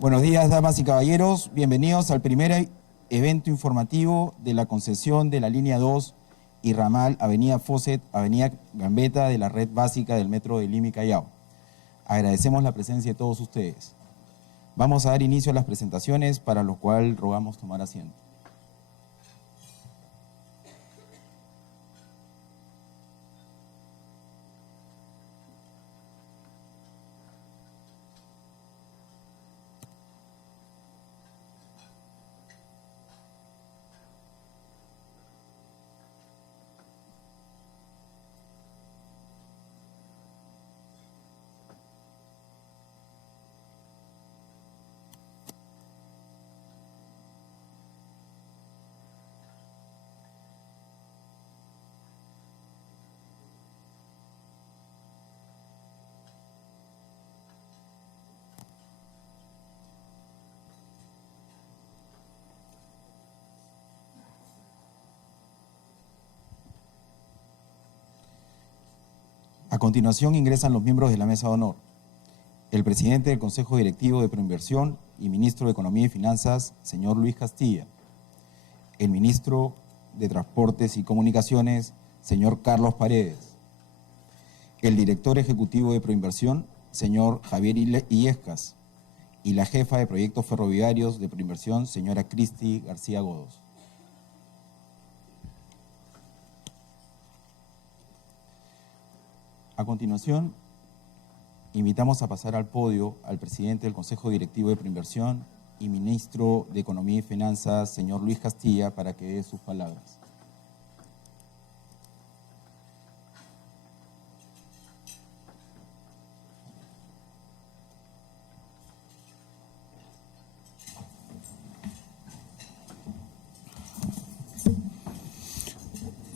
Buenos días, damas y caballeros. Bienvenidos al primer evento informativo de la concesión de la línea 2 y ramal Avenida Fawcett, Avenida Gambetta de la red básica del Metro de Lima y Callao. Agradecemos la presencia de todos ustedes. Vamos a dar inicio a las presentaciones, para lo cual rogamos tomar asiento. A continuación ingresan los miembros de la mesa de honor. El presidente del Consejo Directivo de Proinversión y ministro de Economía y Finanzas, señor Luis Castilla. El ministro de Transportes y Comunicaciones, señor Carlos Paredes. El director ejecutivo de Proinversión, señor Javier Illescas. Y la jefa de proyectos ferroviarios de Proinversión, señora Cristi García Godos. A continuación, invitamos a pasar al podio al presidente del Consejo Directivo de Proinversión y ministro de Economía y Finanzas, señor Luis Castilla, para que dé sus palabras.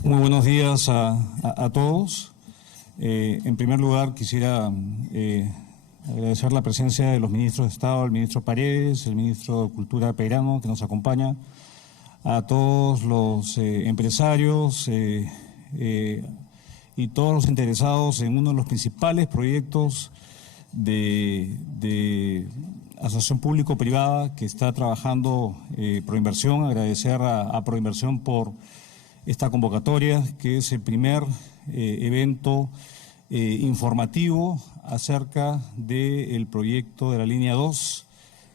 Muy buenos días a todos. En primer lugar, quisiera agradecer la presencia de los ministros de Estado, el ministro Paredes, el ministro de Cultura Peirano, que nos acompaña, a todos los empresarios y todos los interesados en uno de los principales proyectos de asociación público-privada que está trabajando Proinversión. Agradecer a Proinversión por esta convocatoria, que es el primer evento informativo acerca del proyecto de la línea 2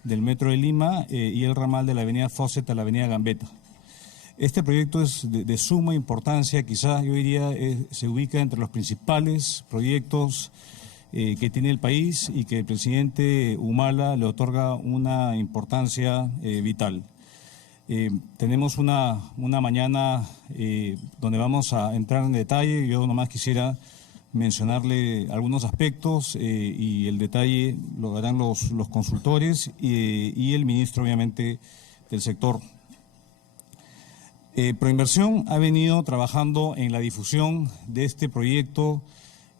del Metro de Lima y el ramal de la avenida Fawcett a la avenida Gambetta. Este proyecto es de suma importancia, quizás yo diría se ubica entre los principales proyectos que tiene el país y que el presidente Humala le otorga una importancia vital. Tenemos una mañana donde vamos a entrar en detalle. Yo nomás quisiera mencionarle algunos aspectos y el detalle lo darán los consultores y el ministro, obviamente, del sector. Proinversión ha venido trabajando en la difusión de este proyecto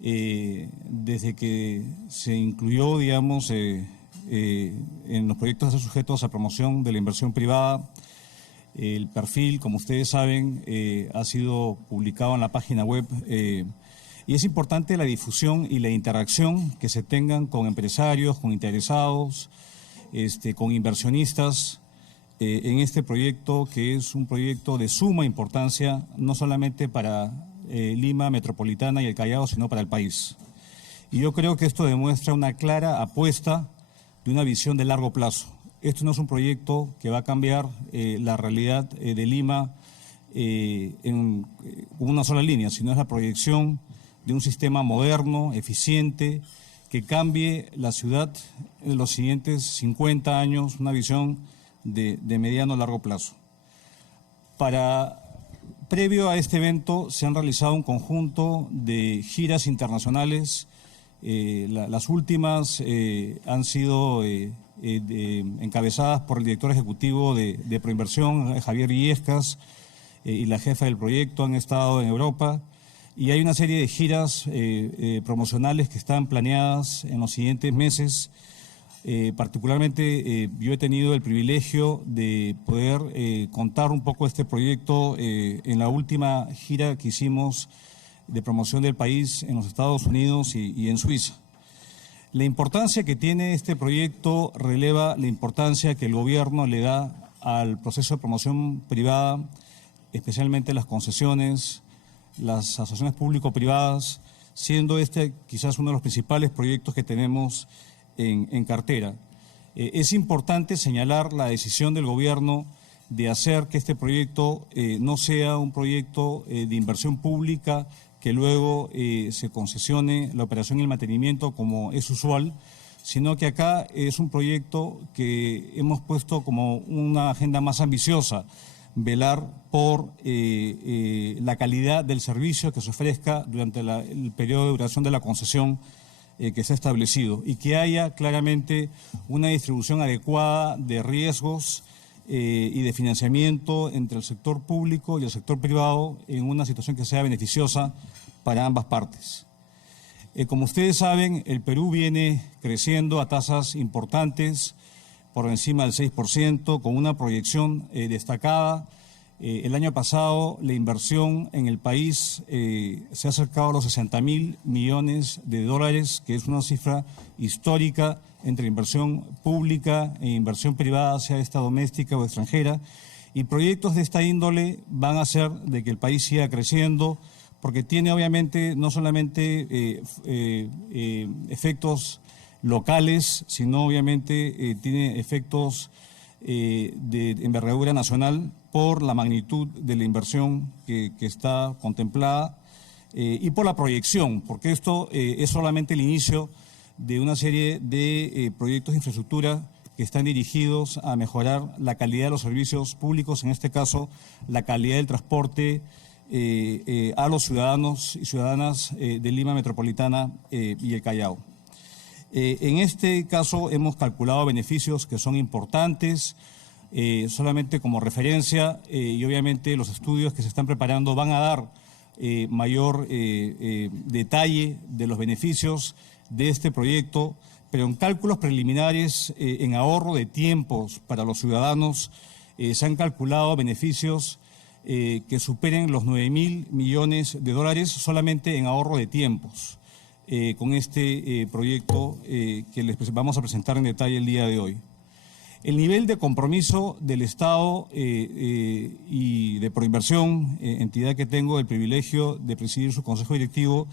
desde que se incluyó, digamos, en los proyectos a ser sujetos a promoción de la inversión privada. El perfil, como ustedes saben, ha sido publicado en la página web y es importante la difusión y la interacción que se tengan con empresarios, con interesados, con inversionistas en este proyecto, que es un proyecto de suma importancia, no solamente para Lima Metropolitana y el Callao, sino para el país. Y yo creo que esto demuestra una clara apuesta de una visión de largo plazo. Esto no es un proyecto que va a cambiar la realidad de Lima en una sola línea, sino es la proyección de un sistema moderno, eficiente, que cambie la ciudad en los siguientes 50 años, una visión de mediano a largo plazo. Previo a este evento se han realizado un conjunto de giras internacionales. Las últimas han sido encabezadas por el director ejecutivo de Proinversión, Javier Illescas, y la jefa del proyecto. Han estado en Europa y hay una serie de giras promocionales que están planeadas en los siguientes meses. Particularmente yo he tenido el privilegio de poder contar un poco este proyecto en la última gira que hicimos de promoción del país en los Estados Unidos y en Suiza. La importancia que tiene este proyecto releva la importancia que el gobierno le da al proceso de promoción privada, especialmente las concesiones, las asociaciones público-privadas, siendo este quizás uno de los principales proyectos que tenemos en cartera. Es importante señalar la decisión del gobierno de hacer que este proyecto no sea un proyecto de inversión pública que luego se concesione la operación y el mantenimiento como es usual, sino que acá es un proyecto que hemos puesto como una agenda más ambiciosa, velar por la calidad del servicio que se ofrezca durante el periodo de duración de la concesión que se ha establecido y que haya claramente una distribución adecuada de riesgos y de financiamiento entre el sector público y el sector privado en una situación que sea beneficiosa para ambas partes. Como ustedes saben, el Perú viene creciendo a tasas importantes, por encima del 6%, con una proyección destacada. El año pasado la inversión en el país se ha acercado a los 60.000 millones de dólares, que es una cifra histórica entre inversión pública e inversión privada, sea esta doméstica o extranjera, y proyectos de esta índole van a hacer de que el país siga creciendo, porque tiene obviamente no solamente efectos locales, sino obviamente tiene efectos de envergadura nacional por la magnitud de la inversión que está contemplada y por la proyección, porque esto es solamente el inicio de una serie de proyectos de infraestructura que están dirigidos a mejorar la calidad de los servicios públicos, en este caso la calidad del transporte a los ciudadanos y ciudadanas de Lima Metropolitana y el Callao. En este caso hemos calculado beneficios que son importantes, solamente como referencia, y obviamente los estudios que se están preparando van a dar mayor detalle de los beneficios de este proyecto, pero en cálculos preliminares, en ahorro de tiempos para los ciudadanos, se han calculado beneficios que superen los 9.000 millones de dólares solamente en ahorro de tiempos con este proyecto que les vamos a presentar en detalle el día de hoy. El nivel de compromiso del Estado y de Proinversión, entidad que tengo el privilegio de presidir su consejo directivo,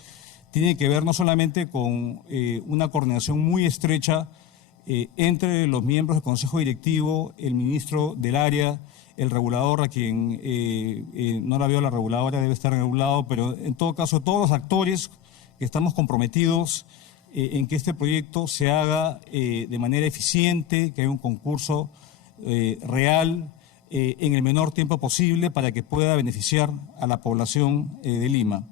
tiene que ver no solamente con una coordinación muy estrecha entre los miembros del consejo directivo, el ministro del área, el regulador, a quien no la veo la reguladora, debe estar regulado, pero en todo caso todos los actores que estamos comprometidos en que este proyecto se haga de manera eficiente, que haya un concurso real en el menor tiempo posible para que pueda beneficiar a la población de Lima.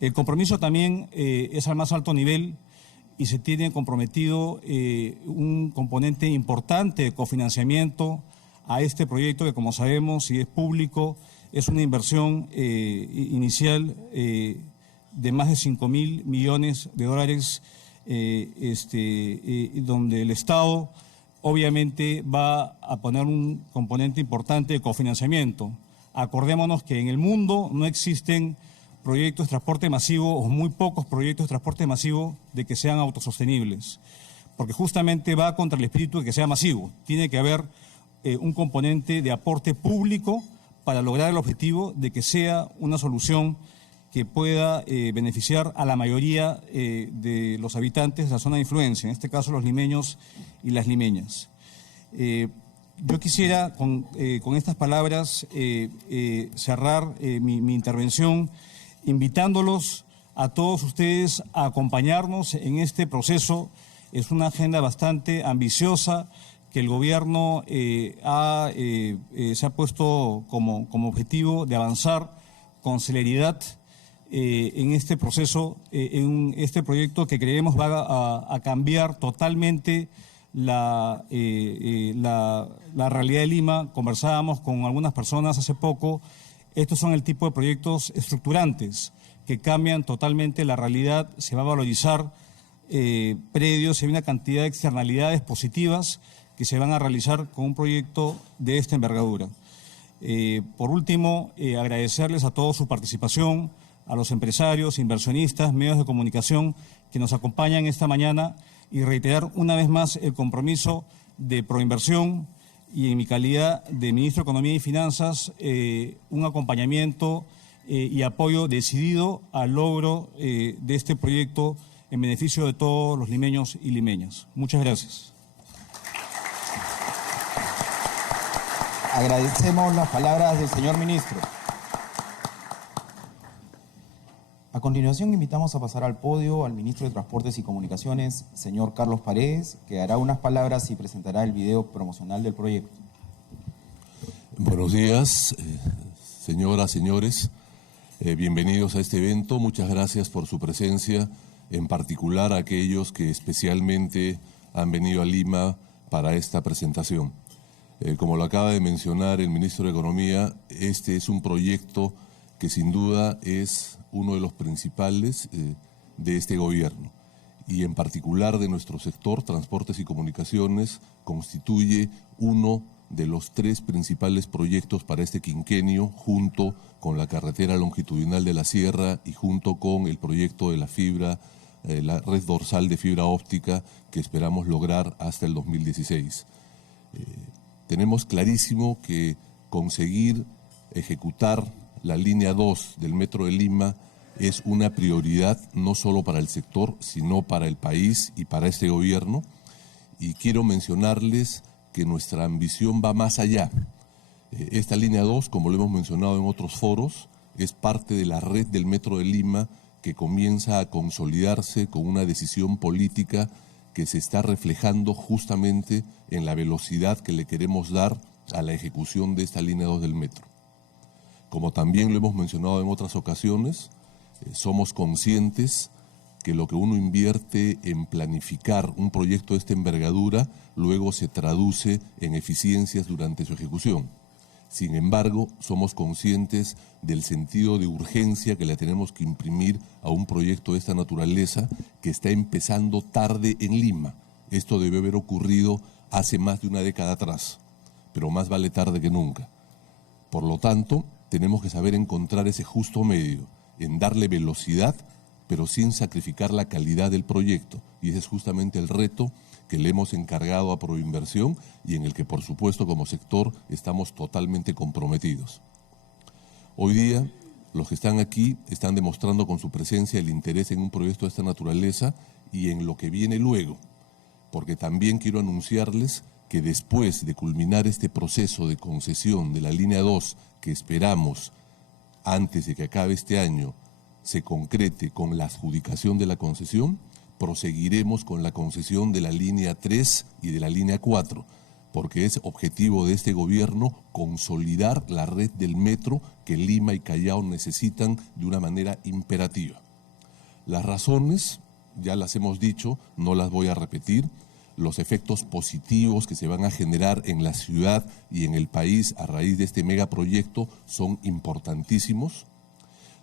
El compromiso también es al más alto nivel y se tiene comprometido un componente importante de cofinanciamiento a este proyecto que, como sabemos, si es público, es una inversión inicial de más de 5.000 millones de dólares, donde el Estado obviamente va a poner un componente importante de cofinanciamiento. Acordémonos que en el mundo no existen proyectos de transporte masivo o muy pocos proyectos de transporte masivo de que sean autosostenibles, porque justamente va contra el espíritu de que sea masivo. Tiene que haber un componente de aporte público para lograr el objetivo de que sea una solución que pueda beneficiar a la mayoría de los habitantes de la zona de influencia, en este caso los limeños y las limeñas. Yo quisiera con estas palabras cerrar mi intervención invitándolos a todos ustedes a acompañarnos en este proceso. Es una agenda bastante ambiciosa que el gobierno se ha puesto como objetivo de avanzar con celeridad en este proceso, en este proyecto que creemos va a cambiar totalmente la realidad de Lima. Conversábamos con algunas personas hace poco. Estos son el tipo de proyectos estructurantes que cambian totalmente la realidad. Se va a valorizar predios y hay una cantidad de externalidades positivas que se van a realizar con un proyecto de esta envergadura. Por último, agradecerles a todos su participación, a los empresarios, inversionistas, medios de comunicación que nos acompañan esta mañana y reiterar una vez más el compromiso de Proinversión y en mi calidad de Ministro de Economía y Finanzas, un acompañamiento y apoyo decidido al logro de este proyecto en beneficio de todos los limeños y limeñas. Muchas gracias. Agradecemos las palabras del señor ministro. A continuación, invitamos a pasar al podio al ministro de Transportes y Comunicaciones, señor Carlos Paredes, que hará unas palabras y presentará el video promocional del proyecto. Buenos días, señoras, señores. Bienvenidos a este evento. Muchas gracias por su presencia, en particular a aquellos que especialmente han venido a Lima para esta presentación. Como lo acaba de mencionar el ministro de Economía, este es un proyecto que sin duda es uno de los principales de este gobierno y en particular de nuestro sector, transportes y comunicaciones, constituye uno de los 3 principales proyectos para este quinquenio, junto con la carretera longitudinal de la Sierra y junto con el proyecto de la fibra, la red dorsal de fibra óptica que esperamos lograr hasta el 2016. Tenemos clarísimo que conseguir ejecutar la línea 2 del Metro de Lima es una prioridad no solo para el sector, sino para el país y para este gobierno. Y quiero mencionarles que nuestra ambición va más allá. Esta línea 2, como lo hemos mencionado en otros foros, es parte de la red del Metro de Lima que comienza a consolidarse con una decisión política que se está reflejando justamente en la velocidad que le queremos dar a la ejecución de esta línea 2 del metro. Como también lo hemos mencionado en otras ocasiones, somos conscientes que lo que uno invierte en planificar un proyecto de esta envergadura luego se traduce en eficiencias durante su ejecución. Sin embargo, somos conscientes del sentido de urgencia que le tenemos que imprimir a un proyecto de esta naturaleza que está empezando tarde en Lima. Esto debe haber ocurrido hace más de una década atrás, pero más vale tarde que nunca. Por lo tanto, tenemos que saber encontrar ese justo medio en darle velocidad, pero sin sacrificar la calidad del proyecto. Y ese es justamente el reto que le hemos encargado a Proinversión y en el que, por supuesto, como sector estamos totalmente comprometidos. Hoy día, los que están aquí están demostrando con su presencia el interés en un proyecto de esta naturaleza y en lo que viene luego, porque también quiero anunciarles que después de culminar este proceso de concesión de la línea 2, que esperamos antes de que acabe este año, se concrete con la adjudicación de la concesión, proseguiremos con la concesión de la línea 3 y de la línea 4, porque es objetivo de este gobierno consolidar la red del metro que Lima y Callao necesitan de una manera imperativa. Las razones, ya las hemos dicho, no las voy a repetir. Los efectos positivos que se van a generar en la ciudad y en el país a raíz de este megaproyecto son importantísimos.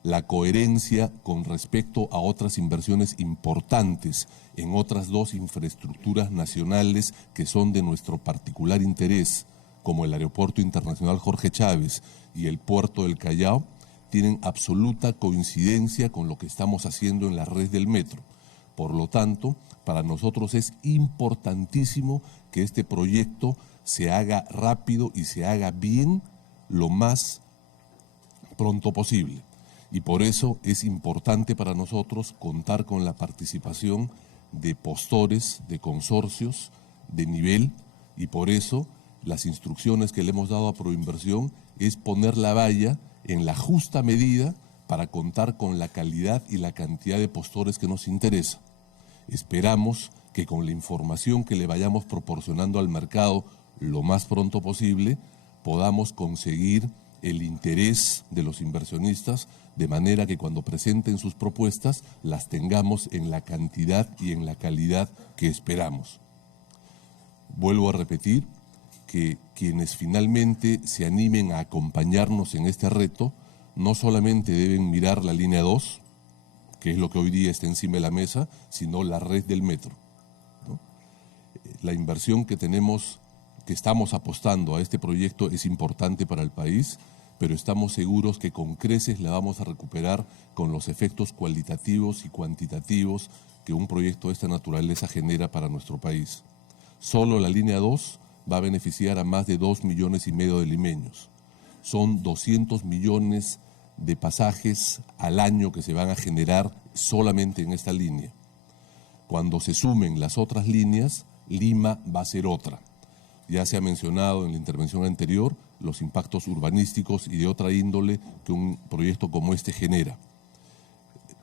La coherencia con respecto a otras inversiones importantes en otras 2 infraestructuras nacionales que son de nuestro particular interés, como el Aeropuerto Internacional Jorge Chávez y el Puerto del Callao, tienen absoluta coincidencia con lo que estamos haciendo en la red del metro. Por lo tanto, para nosotros es importantísimo que este proyecto se haga rápido y se haga bien lo más pronto posible. Y por eso es importante para nosotros contar con la participación de postores, de consorcios de nivel, y por eso las instrucciones que le hemos dado a Proinversión es poner la valla en la justa medida para contar con la calidad y la cantidad de postores que nos interesa. Esperamos que con la información que le vayamos proporcionando al mercado lo más pronto posible, podamos conseguir el interés de los inversionistas, de manera que cuando presenten sus propuestas las tengamos en la cantidad y en la calidad que esperamos. Vuelvo a repetir que quienes finalmente se animen a acompañarnos en este reto no solamente deben mirar la línea 2, que es lo que hoy día está encima de la mesa, sino la red del metro, ¿no? La inversión que estamos apostando a este proyecto es importante para el país, pero estamos seguros que con creces la vamos a recuperar con los efectos cualitativos y cuantitativos que un proyecto de esta naturaleza genera para nuestro país. Solo la línea 2 va a beneficiar a más de 2,5 millones de limeños. Son 200 millones de pasajes al año que se van a generar solamente en esta línea. Cuando se sumen las otras líneas, Lima va a ser otra. Ya se ha mencionado en la intervención anterior los impactos urbanísticos y de otra índole que un proyecto como este genera.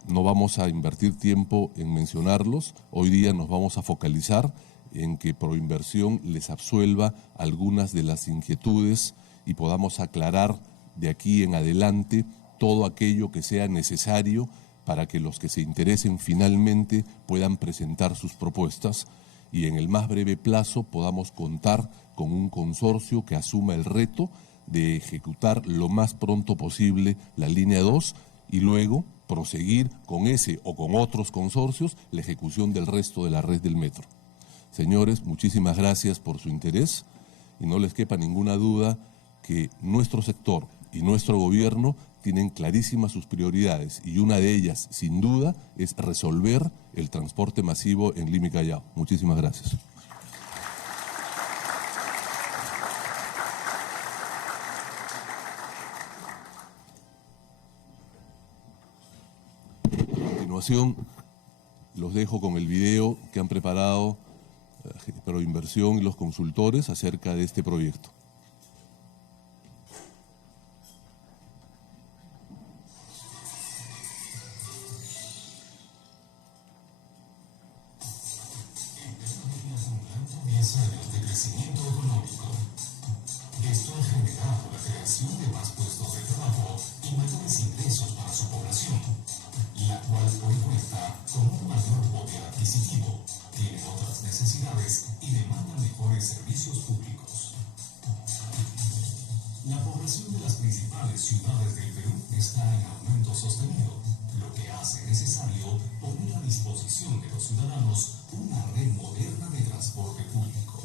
No vamos a invertir tiempo en mencionarlos. Hoy día nos vamos a focalizar en que Proinversión les absuelva algunas de las inquietudes y podamos aclarar de aquí en adelante todo aquello que sea necesario para que los que se interesen finalmente puedan presentar sus propuestas y en el más breve plazo podamos contar con un consorcio que asuma el reto de ejecutar lo más pronto posible la línea 2 y luego proseguir con ese o con otros consorcios la ejecución del resto de la red del metro. Señores, muchísimas gracias por su interés y no les quepa ninguna duda que nuestro sector y nuestro gobierno tienen clarísimas sus prioridades y una de ellas, sin duda, es resolver el transporte masivo en Lima y Callao. Muchísimas gracias. A continuación, los dejo con el video que han preparado Proinversión y los consultores acerca de este proyecto. Años de crecimiento económico. Esto ha generado la creación de más puestos de trabajo y mayores ingresos para su población, la cual hoy cuenta con un mayor poder adquisitivo, tiene otras necesidades y demanda mejores servicios públicos. La población de las principales ciudades del Perú está en aumento sostenido, lo que hace necesario poner a disposición de los ciudadanos una red moderna de transporte público.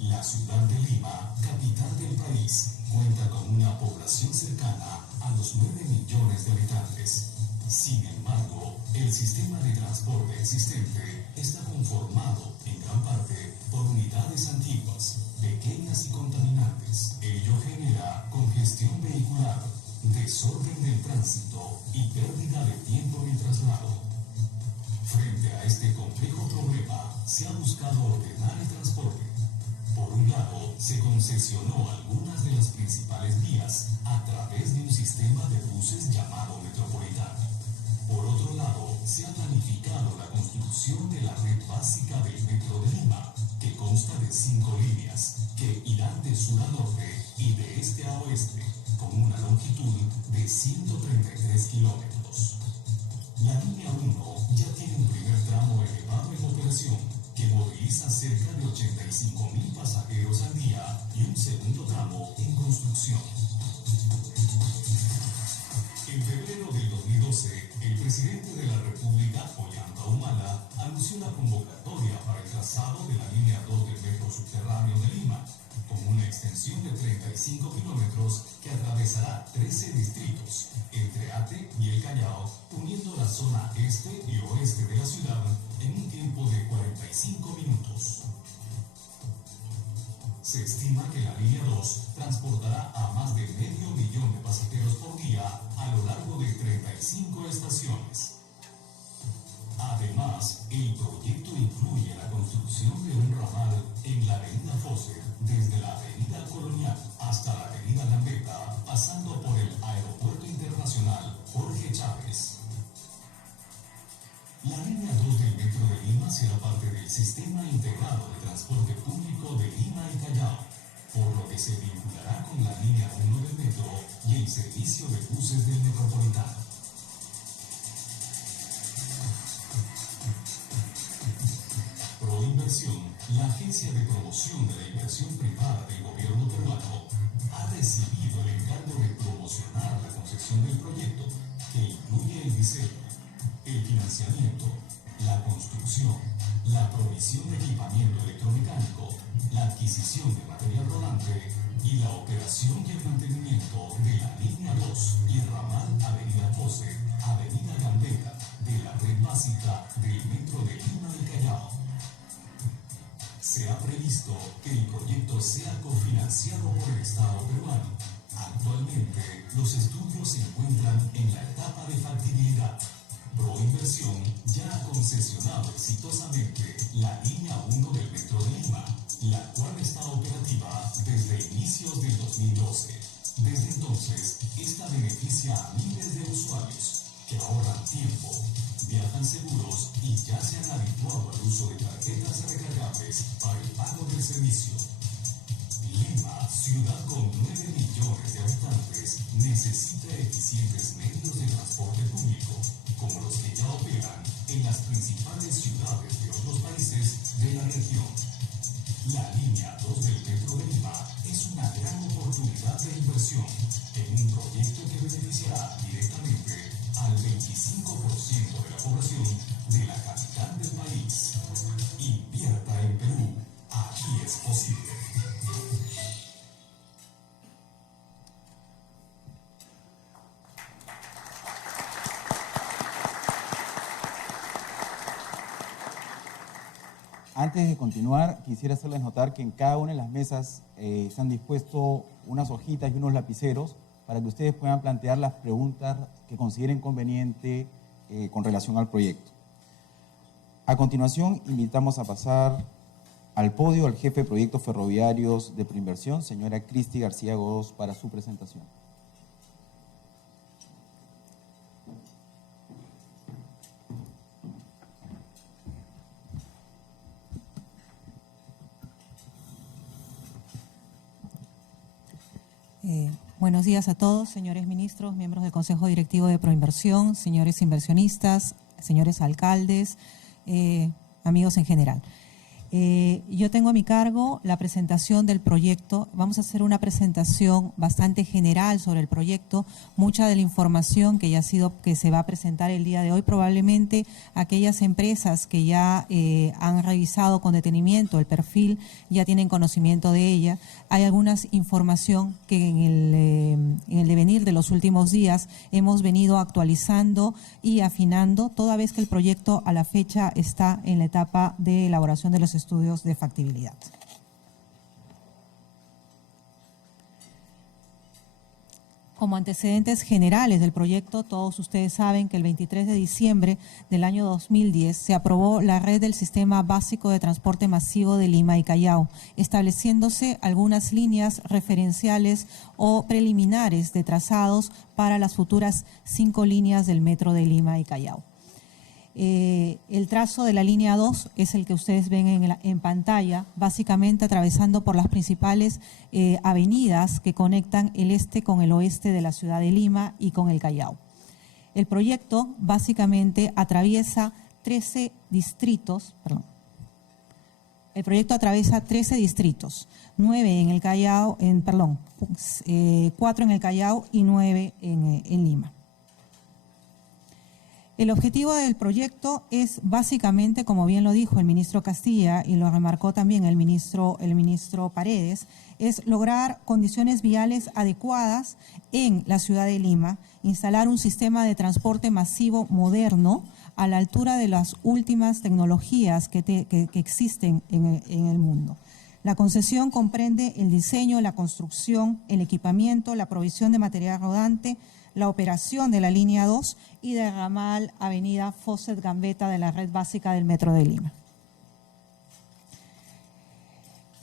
La ciudad de Lima, capital del país, cuenta con una población cercana a los 9 millones de habitantes. Sin embargo, el sistema de transporte existente está conformado en gran parte por unidades antiguas, pequeñas y contaminantes. Ello genera congestión vehicular, desorden del tránsito y pérdida de tiempo en el traslado. Frente a este complejo problema, se ha buscado ordenar el transporte. Por un lado, se concesionó algunas de las principales vías a través de un sistema de buses llamado Metropolitano. Por otro lado, se ha planificado la construcción de la red básica del Metro de Lima, que consta de 5 líneas, que irán de sur a norte y de este a oeste, con una longitud de 133 kilómetros. La línea 1 ya tiene un primer tramo elevado en operación, que moviliza cerca de 85.000 pasajeros al día y un segundo tramo en construcción. En febrero del 2012, el presidente de la República, Ollanta Humala, anunció la convocatoria para el trazado de la línea 2 del metro subterráneo de Lima, con una extensión de 35 kilómetros que atravesará 13 distritos, entre Ate y el Callao, uniendo la zona este y oeste de la ciudad en un tiempo de 45 minutos. Se estima que la línea 2 transportará a más de 500.000 de pasajeros por día a lo largo de 35 estaciones. Además, el proyecto incluye la construcción de un ramal en la avenida Fosse, desde la avenida Colonial hasta la avenida Gambetta, pasando por el Aeropuerto Internacional Jorge Chávez. La línea 2 del Metro de Lima será parte del Sistema Integrado de Transporte Público de Lima y Callao, por lo que se vinculará con la línea 1 del metro y el servicio de buses del Metropolitano. Proinversión, la agencia de promoción de la inversión privada del gobierno peruano, ha recibido el encargo de promocionar la concesión del proyecto, que incluye el diseño, el financiamiento, la construcción, la provisión de equipamiento electromecánico, la adquisición de material rodante y la operación y el mantenimiento de la línea 2 y el ramal Avenida Fosse, Avenida Gambetta, de la red básica del Metro de Lima y Callao. Se ha previsto que el proyecto sea cofinanciado por el Estado peruano. Actualmente, los estudios se encuentran en la etapa de factibilidad. Proinversión ya ha concesionado exitosamente la línea 1 del Metro de Lima, la cual está operativa desde inicios del 2012. Desde entonces, esta beneficia a miles de usuarios que ahorran tiempo, viajan seguros y ya se han habituado al uso de tarjetas recargables para el pago del servicio. Lima, ciudad con 9 millones de habitantes, necesita eficientes medios de transporte público, como los que ya operan en las principales ciudades de otros países de la región. La línea 2 del Metro de Lima es una gran oportunidad de inversión en un proyecto que beneficiará directamente al 25% de la población de la capital del país. Invierta en Perú. Aquí es posible. Antes de continuar, quisiera hacerles notar que en cada una de las mesas se han dispuesto unas hojitas y unos lapiceros para que ustedes puedan plantear las preguntas que consideren conveniente con relación al proyecto. A continuación, invitamos a pasar al podio al jefe de proyectos ferroviarios de Proinversión, señora Cristi García Godos, para su presentación. Buenos días a todos, señores ministros, miembros del Consejo Directivo de Proinversión, señores inversionistas, señores alcaldes, amigos en general. Yo tengo a mi cargo la presentación del proyecto. Vamos a hacer una presentación bastante general sobre el proyecto. Mucha de la información que se va a presentar el día de hoy, probablemente aquellas empresas que ya han revisado con detenimiento el perfil ya tienen conocimiento de ella. Hay alguna información que en el devenir de los últimos días hemos venido actualizando y afinando, toda vez que el proyecto a la fecha está en la etapa de elaboración de los estudios de factibilidad. Como antecedentes generales del proyecto, todos ustedes saben que el 23 de diciembre del año 2010 se aprobó la red del Sistema Básico de Transporte Masivo de Lima y Callao, estableciéndose algunas líneas referenciales o preliminares de trazados para las futuras 5 líneas del Metro de Lima y Callao. El trazo de la línea 2 es el que ustedes ven en pantalla, básicamente atravesando por las principales avenidas que conectan el este con el oeste de la ciudad de Lima y con el Callao. El proyecto básicamente atraviesa 13 distritos, El proyecto atraviesa 13 distritos, 9 en el Callao, 4 en el Callao y 9 en Lima. El objetivo del proyecto es básicamente, como bien lo dijo el ministro Castilla y lo remarcó también el ministro Paredes, es lograr condiciones viales adecuadas en la ciudad de Lima, instalar un sistema de transporte masivo moderno a la altura de las últimas tecnologías que existen en el mundo. La concesión comprende el diseño, la construcción, el equipamiento, la provisión de material rodante, la operación de la línea 2 y del ramal Avenida Fawcett Gambetta de la red básica del Metro de Lima.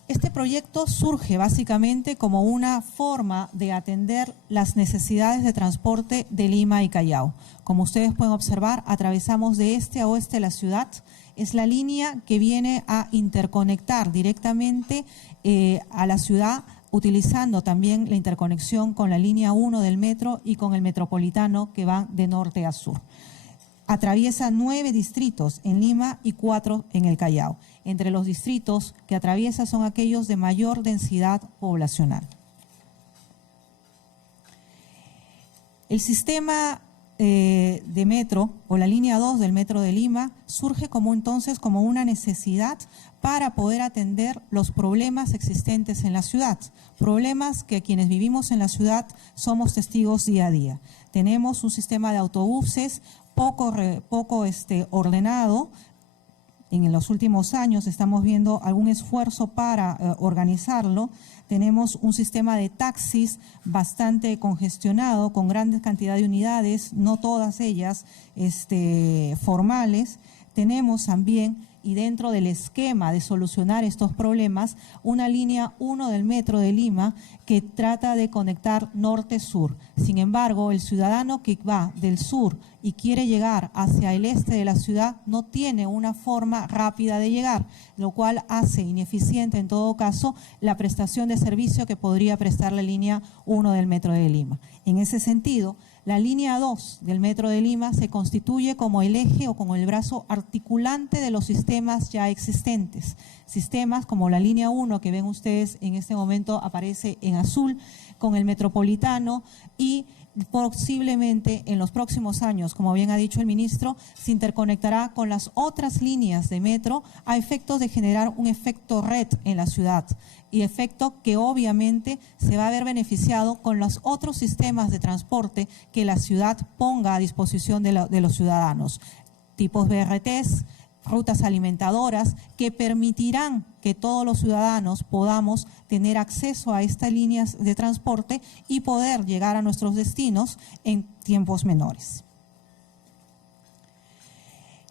Este proyecto surge básicamente como una forma de atender las necesidades de transporte de Lima y Callao. Como ustedes pueden observar, atravesamos de este a oeste la ciudad. Es la línea que viene a interconectar directamente a la ciudad, utilizando también la interconexión con la línea 1 del metro y con el metropolitano que va de norte a sur. Atraviesa 9 distritos en Lima y 4 en el Callao. Entre los distritos que atraviesa son aquellos de mayor densidad poblacional. El sistema de metro o la línea 2 del Metro de Lima surge entonces como una necesidad para poder atender los problemas existentes en la ciudad, problemas que quienes vivimos en la ciudad somos testigos día a día. Tenemos un sistema de autobuses poco ordenado. En los últimos años estamos viendo algún esfuerzo para organizarlo. Tenemos un sistema de taxis bastante congestionado, con grandes cantidades de unidades, no todas ellas formales. Tenemos también, y dentro del esquema de solucionar estos problemas, una línea 1 del Metro de Lima que trata de conectar norte-sur. Sin embargo, el ciudadano que va del sur y quiere llegar hacia el este de la ciudad no tiene una forma rápida de llegar, lo cual hace ineficiente en todo caso la prestación de servicio que podría prestar la línea 1 del Metro de Lima. En ese sentido, la línea 2 del Metro de Lima se constituye como el eje o como el brazo articulante de los sistemas ya existentes. Sistemas como la línea 1 que ven ustedes en este momento aparece en azul, con el metropolitano, y posiblemente en los próximos años, como bien ha dicho el ministro, se interconectará con las otras líneas de metro a efectos de generar un efecto red en la ciudad, y efecto que obviamente se va a ver beneficiado con los otros sistemas de transporte que la ciudad ponga a disposición de los ciudadanos, tipos BRTs, rutas alimentadoras, que permitirán que todos los ciudadanos podamos tener acceso a estas líneas de transporte y poder llegar a nuestros destinos en tiempos menores.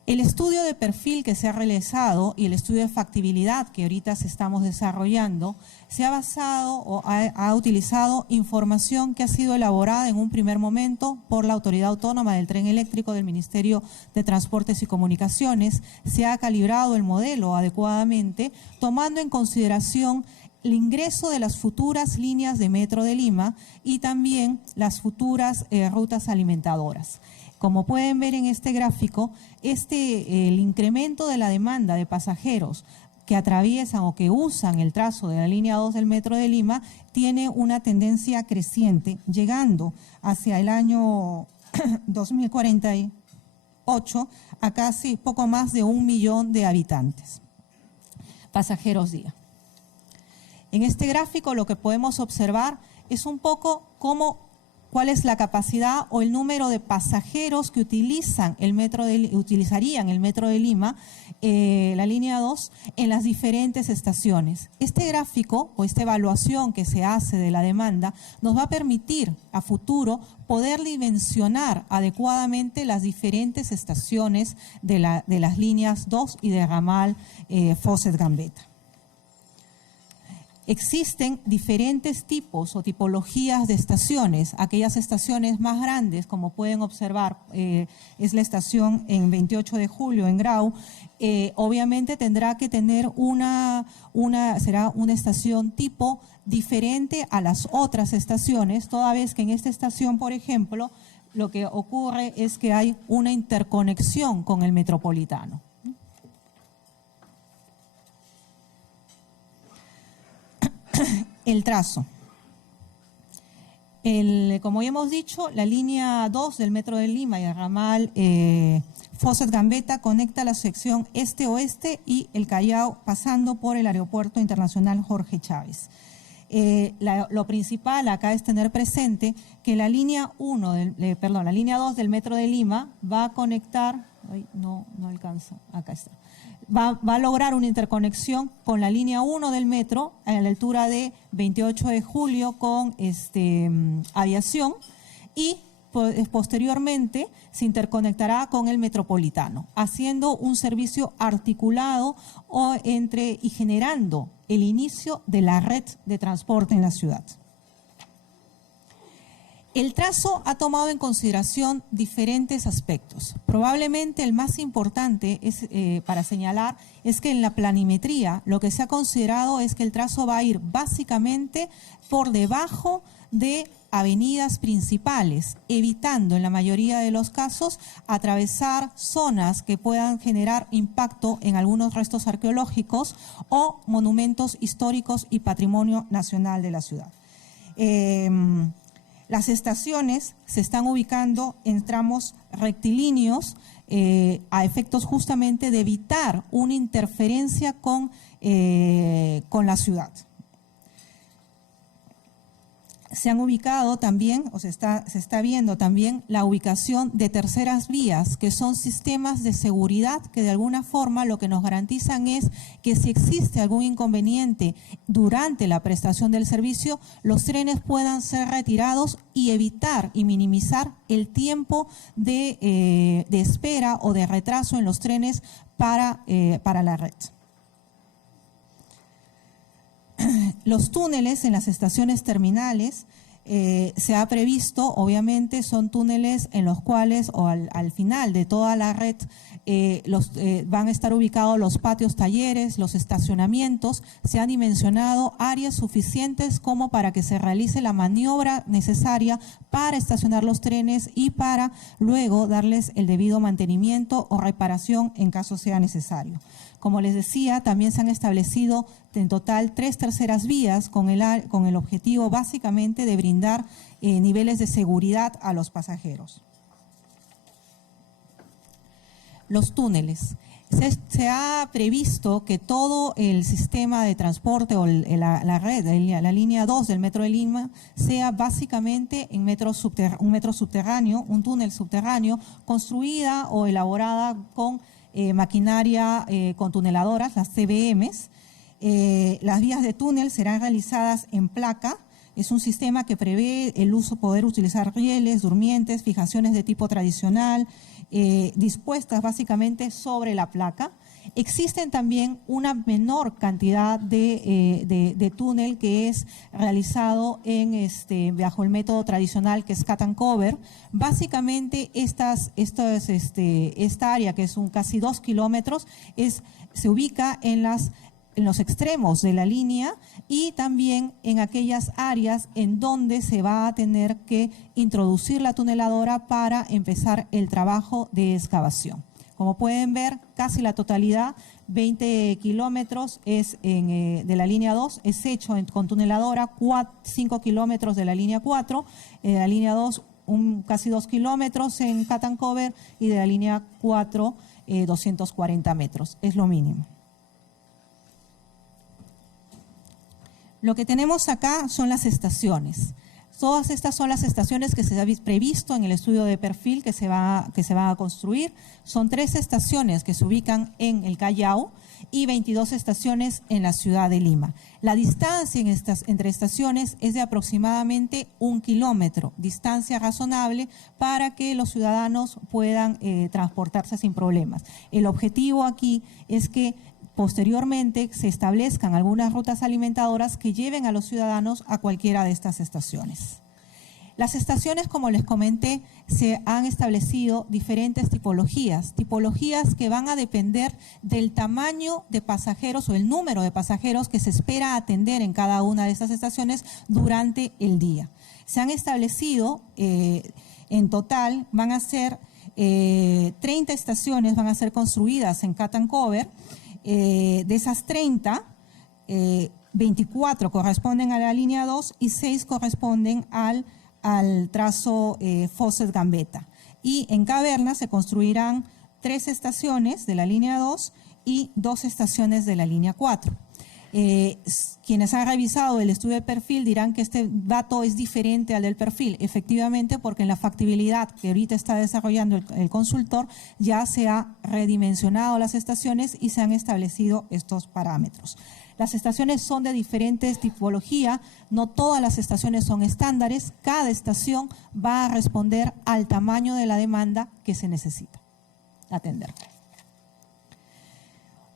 El estudio de perfil que se ha realizado y el estudio de factibilidad que ahorita estamos desarrollando se ha basado o ha utilizado información que ha sido elaborada en un primer momento por la Autoridad Autónoma del Tren Eléctrico del Ministerio de Transportes y Comunicaciones. Se ha calibrado el modelo adecuadamente, tomando en consideración el ingreso de las futuras líneas de Metro de Lima y también las futuras rutas alimentadoras. Como pueden ver en este gráfico, el incremento de la demanda de pasajeros que atraviesan o que usan el trazo de la línea 2 del Metro de Lima tiene una tendencia creciente, llegando hacia el año 2048 a casi poco más de 1 millón de habitantes, pasajeros día. En este gráfico lo que podemos observar es un poco cuál es la capacidad o el número de pasajeros que utilizarían el Metro de Lima, la línea 2, en las diferentes estaciones. Este gráfico o esta evaluación que se hace de la demanda nos va a permitir a futuro poder dimensionar adecuadamente las diferentes estaciones de las líneas 2 y de ramal Fawcett-Gambetta. Existen diferentes tipos o tipologías de estaciones. Aquellas estaciones más grandes, como pueden observar, es la estación en 28 de julio en Grau. Obviamente tendrá que tener será una estación tipo diferente a las otras estaciones, toda vez que en esta estación, por ejemplo, lo que ocurre es que hay una interconexión con el metropolitano. El trazo. Como ya hemos dicho, la línea 2 del Metro de Lima y el ramal Fawcett-Gambetta conecta la sección este-oeste y el Callao, pasando por el Aeropuerto Internacional Jorge Chávez. Lo principal acá es tener presente que la línea 2 del Metro de Lima va a conectar, no alcanza, acá está. Va a lograr una interconexión con la línea 1 del metro a la altura de 28 de julio con aviación, y posteriormente se interconectará con el metropolitano, haciendo un servicio articulado y generando el inicio de la red de transporte en la ciudad. El trazo ha tomado en consideración diferentes aspectos. Probablemente el más importante para señalar es que en la planimetría lo que se ha considerado es que el trazo va a ir básicamente por debajo de avenidas principales, evitando en la mayoría de los casos atravesar zonas que puedan generar impacto en algunos restos arqueológicos o monumentos históricos y patrimonio nacional de la ciudad. Las estaciones se están ubicando en tramos rectilíneos a efectos justamente de evitar una interferencia con la ciudad. se han ubicado también, o se está viendo también la ubicación de terceras vías, que son sistemas de seguridad que de alguna forma lo que nos garantizan es que si existe algún inconveniente durante la prestación del servicio, los trenes puedan ser retirados y evitar y minimizar el tiempo de espera o de retraso en los trenes para la red. Los túneles en las estaciones terminales se ha previsto, obviamente, son túneles en los cuales, o al final de toda la red, van a estar ubicados los patios talleres, los estacionamientos. Se han dimensionado áreas suficientes como para que se realice la maniobra necesaria para estacionar los trenes y para luego darles el debido mantenimiento o reparación en caso sea necesario. Como les decía, también se han establecido en total 3 terceras vías con el objetivo básicamente de brindar niveles de seguridad a los pasajeros. Los túneles. Se ha previsto que todo el sistema de transporte o la red, la línea 2 del Metro de Lima, sea básicamente en un metro subterráneo, un túnel subterráneo, construida o elaborada con maquinaria con tuneladoras, las CBMs. Las vías de túnel serán realizadas en placa. Es un sistema que prevé poder utilizar rieles, durmientes, fijaciones de tipo tradicional, dispuestas básicamente sobre la placa. Existen también una menor cantidad de túnel que es realizado bajo el método tradicional, que es cut and cover. Básicamente esta área, que es casi 2 kilómetros, se ubica en los extremos de la línea y también en aquellas áreas en donde se va a tener que introducir la tuneladora para empezar el trabajo de excavación. Como pueden ver, casi la totalidad, 20 kilómetros de la línea 2, es hecho con tuneladora, 5 kilómetros de la línea 4, de la línea 2 casi 2 kilómetros en cut and cover y de la línea 4 240 metros, es lo mínimo. Lo que tenemos acá son las estaciones. Todas estas son las estaciones que se ha previsto en el estudio de perfil que se va a construir. Son 3 estaciones que se ubican en el Callao y 22 estaciones en la ciudad de Lima. La distancia entre estaciones es de aproximadamente 1 kilómetro, distancia razonable para que los ciudadanos puedan transportarse sin problemas. El objetivo aquí es que posteriormente se establezcan algunas rutas alimentadoras que lleven a los ciudadanos a cualquiera de estas estaciones. Las estaciones, como les comenté, se han establecido diferentes tipologías que van a depender del tamaño de pasajeros o el número de pasajeros que se espera atender en cada una de estas estaciones durante el día. Se han establecido, en total, van a ser 30 estaciones, van a ser construidas en cut and cover. De esas 30, 24 corresponden a la línea 2 y 6 corresponden al trazo Fawcett-Gambetta. Y en Caverna se construirán 3 estaciones de la línea 2 y 2 estaciones de la línea 4. Quienes han revisado el estudio de perfil dirán que este dato es diferente al del perfil, efectivamente, porque en la factibilidad que ahorita está desarrollando el consultor ya se ha redimensionado las estaciones y se han establecido estos parámetros. Las estaciones son de diferentes tipología, no todas las estaciones son estándares, cada estación va a responder al tamaño de la demanda que se necesita atender.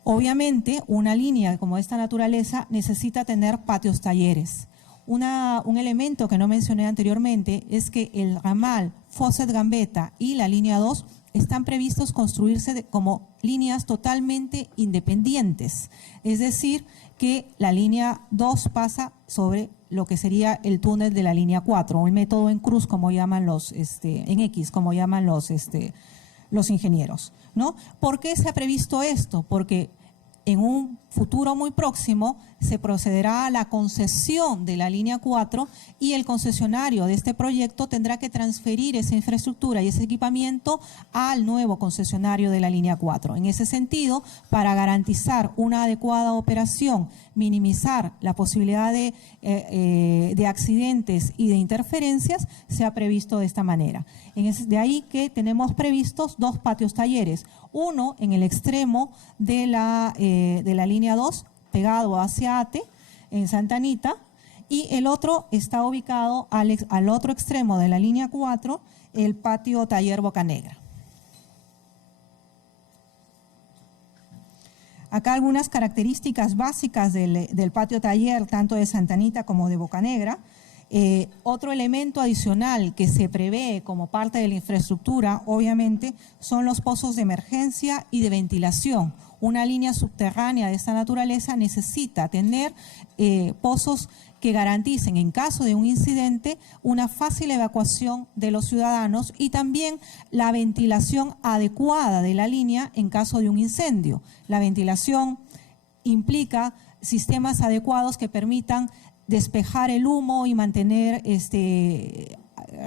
Obviamente, una línea como esta naturaleza necesita tener patios talleres. Un elemento que no mencioné anteriormente es que el ramal Fawcett-Gambetta y la línea 2 están previstos construirse como líneas totalmente independientes. Es decir, que la línea 2 pasa sobre lo que sería el túnel de la línea 4, o el método en cruz, como llaman en X, como llaman los ingenieros, ¿no? ¿Por qué se ha previsto esto? Porque En un futuro muy próximo se procederá a la concesión de la línea 4 y el concesionario de este proyecto tendrá que transferir esa infraestructura y ese equipamiento al nuevo concesionario de la línea 4. En ese sentido, para garantizar una adecuada operación, minimizar la posibilidad de accidentes y de interferencias, se ha previsto de esta manera. De ahí que tenemos previstos 2 patios talleres, uno en el extremo de la línea 2, pegado hacia ATE, en Santa Anita, y el otro está ubicado al otro extremo de la línea 4, el patio taller Bocanegra. Acá algunas características básicas del patio taller, tanto de Santa Anita como de Bocanegra. Otro elemento adicional que se prevé como parte de la infraestructura, obviamente, son los pozos de emergencia y de ventilación. Una línea subterránea de esta naturaleza necesita tener pozos que garanticen, en caso de un incidente, una fácil evacuación de los ciudadanos y también la ventilación adecuada de la línea en caso de un incendio. La ventilación implica sistemas adecuados que permitan despejar el humo y mantener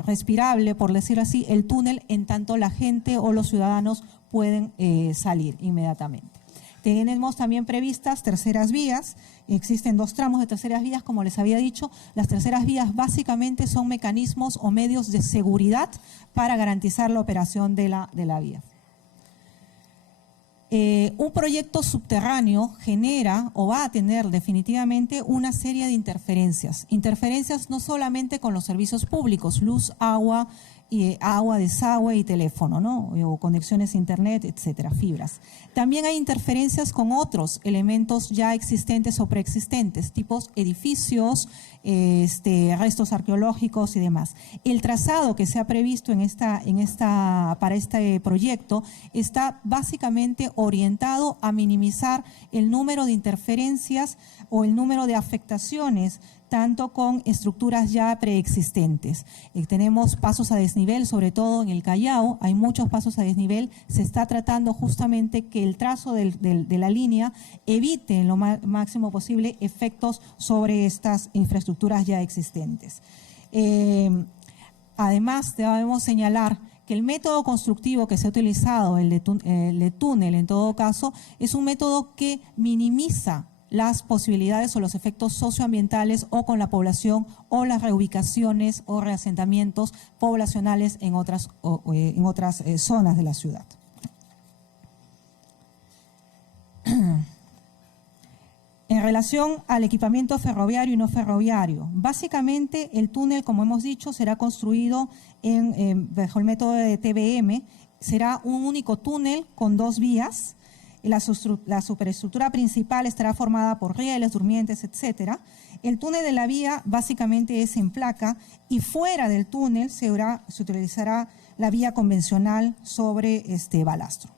respirable, por decirlo así, el túnel en tanto la gente o los ciudadanos pueden salir inmediatamente. Tenemos también previstas terceras vías. Existen 2 tramos de terceras vías, como les había dicho. Las terceras vías básicamente son mecanismos o medios de seguridad para garantizar la operación de la vía. Un proyecto subterráneo genera o va a tener definitivamente una serie de interferencias. Interferencias no solamente con los servicios públicos, luz, agua, desagüe y teléfono, ¿no? O conexiones a internet, etcétera, fibras. También hay interferencias con otros elementos ya existentes o preexistentes, tipos edificios, restos arqueológicos y demás. El trazado que se ha previsto para este proyecto está básicamente orientado a minimizar el número de interferencias o el número de afectaciones tanto con estructuras ya preexistentes. Tenemos pasos a desnivel, sobre todo en el Callao, hay muchos pasos a desnivel. Se está tratando justamente que el trazo de la línea evite en lo máximo posible efectos sobre estas infraestructuras ya existentes. Además, debemos señalar que el método constructivo que se ha utilizado, el de túnel en todo caso, es un método que minimiza las posibilidades o los efectos socioambientales o con la población o las reubicaciones o reasentamientos poblacionales en otras zonas de la ciudad. En relación al equipamiento ferroviario y no ferroviario, básicamente el túnel, como hemos dicho, será construido bajo el método de TBM, será un único túnel con 2 vías. La superestructura principal estará formada por rieles, durmientes, etcétera. El túnel de la vía básicamente es en placa y fuera del túnel se utilizará la vía convencional sobre balastro.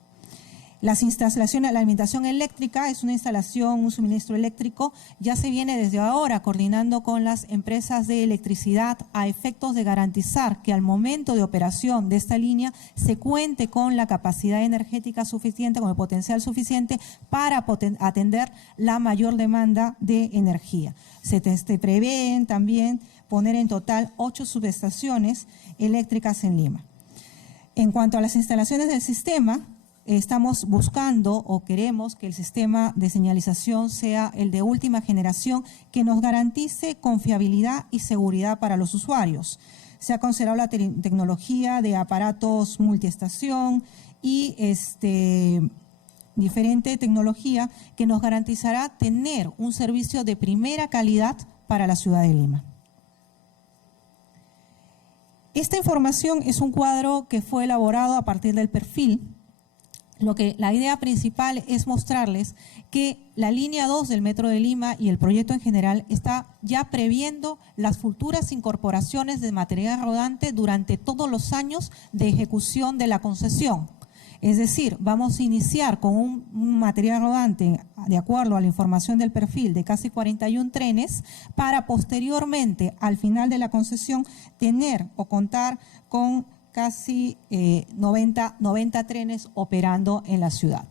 Las instalaciones, la alimentación eléctrica es una instalación, un suministro eléctrico, ya se viene desde ahora coordinando con las empresas de electricidad a efectos de garantizar que al momento de operación de esta línea se cuente con la capacidad energética suficiente, con el potencial suficiente para atender la mayor demanda de energía. Se prevén también poner en total 8 subestaciones eléctricas en Lima. En cuanto a las instalaciones del sistema, estamos buscando o queremos que el sistema de señalización sea el de última generación que nos garantice confiabilidad y seguridad para los usuarios. Se ha considerado la tecnología de aparatos multiestación y diferente tecnología que nos garantizará tener un servicio de primera calidad para la ciudad de Lima. Esta información es un cuadro que fue elaborado a partir del perfil. La idea principal es mostrarles que la línea 2 del Metro de Lima y el proyecto en general está ya previendo las futuras incorporaciones de material rodante durante todos los años de ejecución de la concesión. Es decir, vamos a iniciar con un material rodante, de acuerdo a la información del perfil, de casi 41 trenes, para posteriormente, al final de la concesión, tener o contar con casi 90 trenes operando en la ciudad.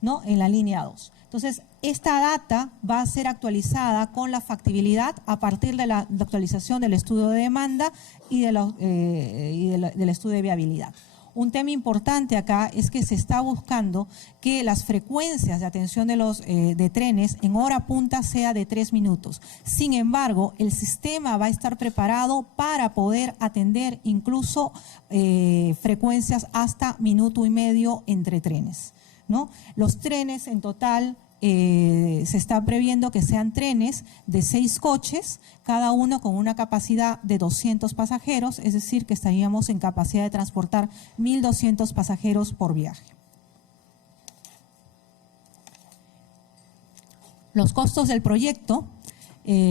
¿no?, en la línea 2. Entonces, esta data va a ser actualizada con la factibilidad a partir de la actualización del estudio de demanda y del estudio de viabilidad. Un tema importante acá es que se está buscando que las frecuencias de atención de trenes en hora punta sea de 3 minutos. Sin embargo, el sistema va a estar preparado para poder atender incluso frecuencias hasta 1,5 minutos entre trenes, ¿no? Los trenes en total se está previendo que sean trenes de 6 coches, cada uno con una capacidad de 200 pasajeros, es decir, que estaríamos en capacidad de transportar 1.200 pasajeros por viaje. Los costos del proyecto,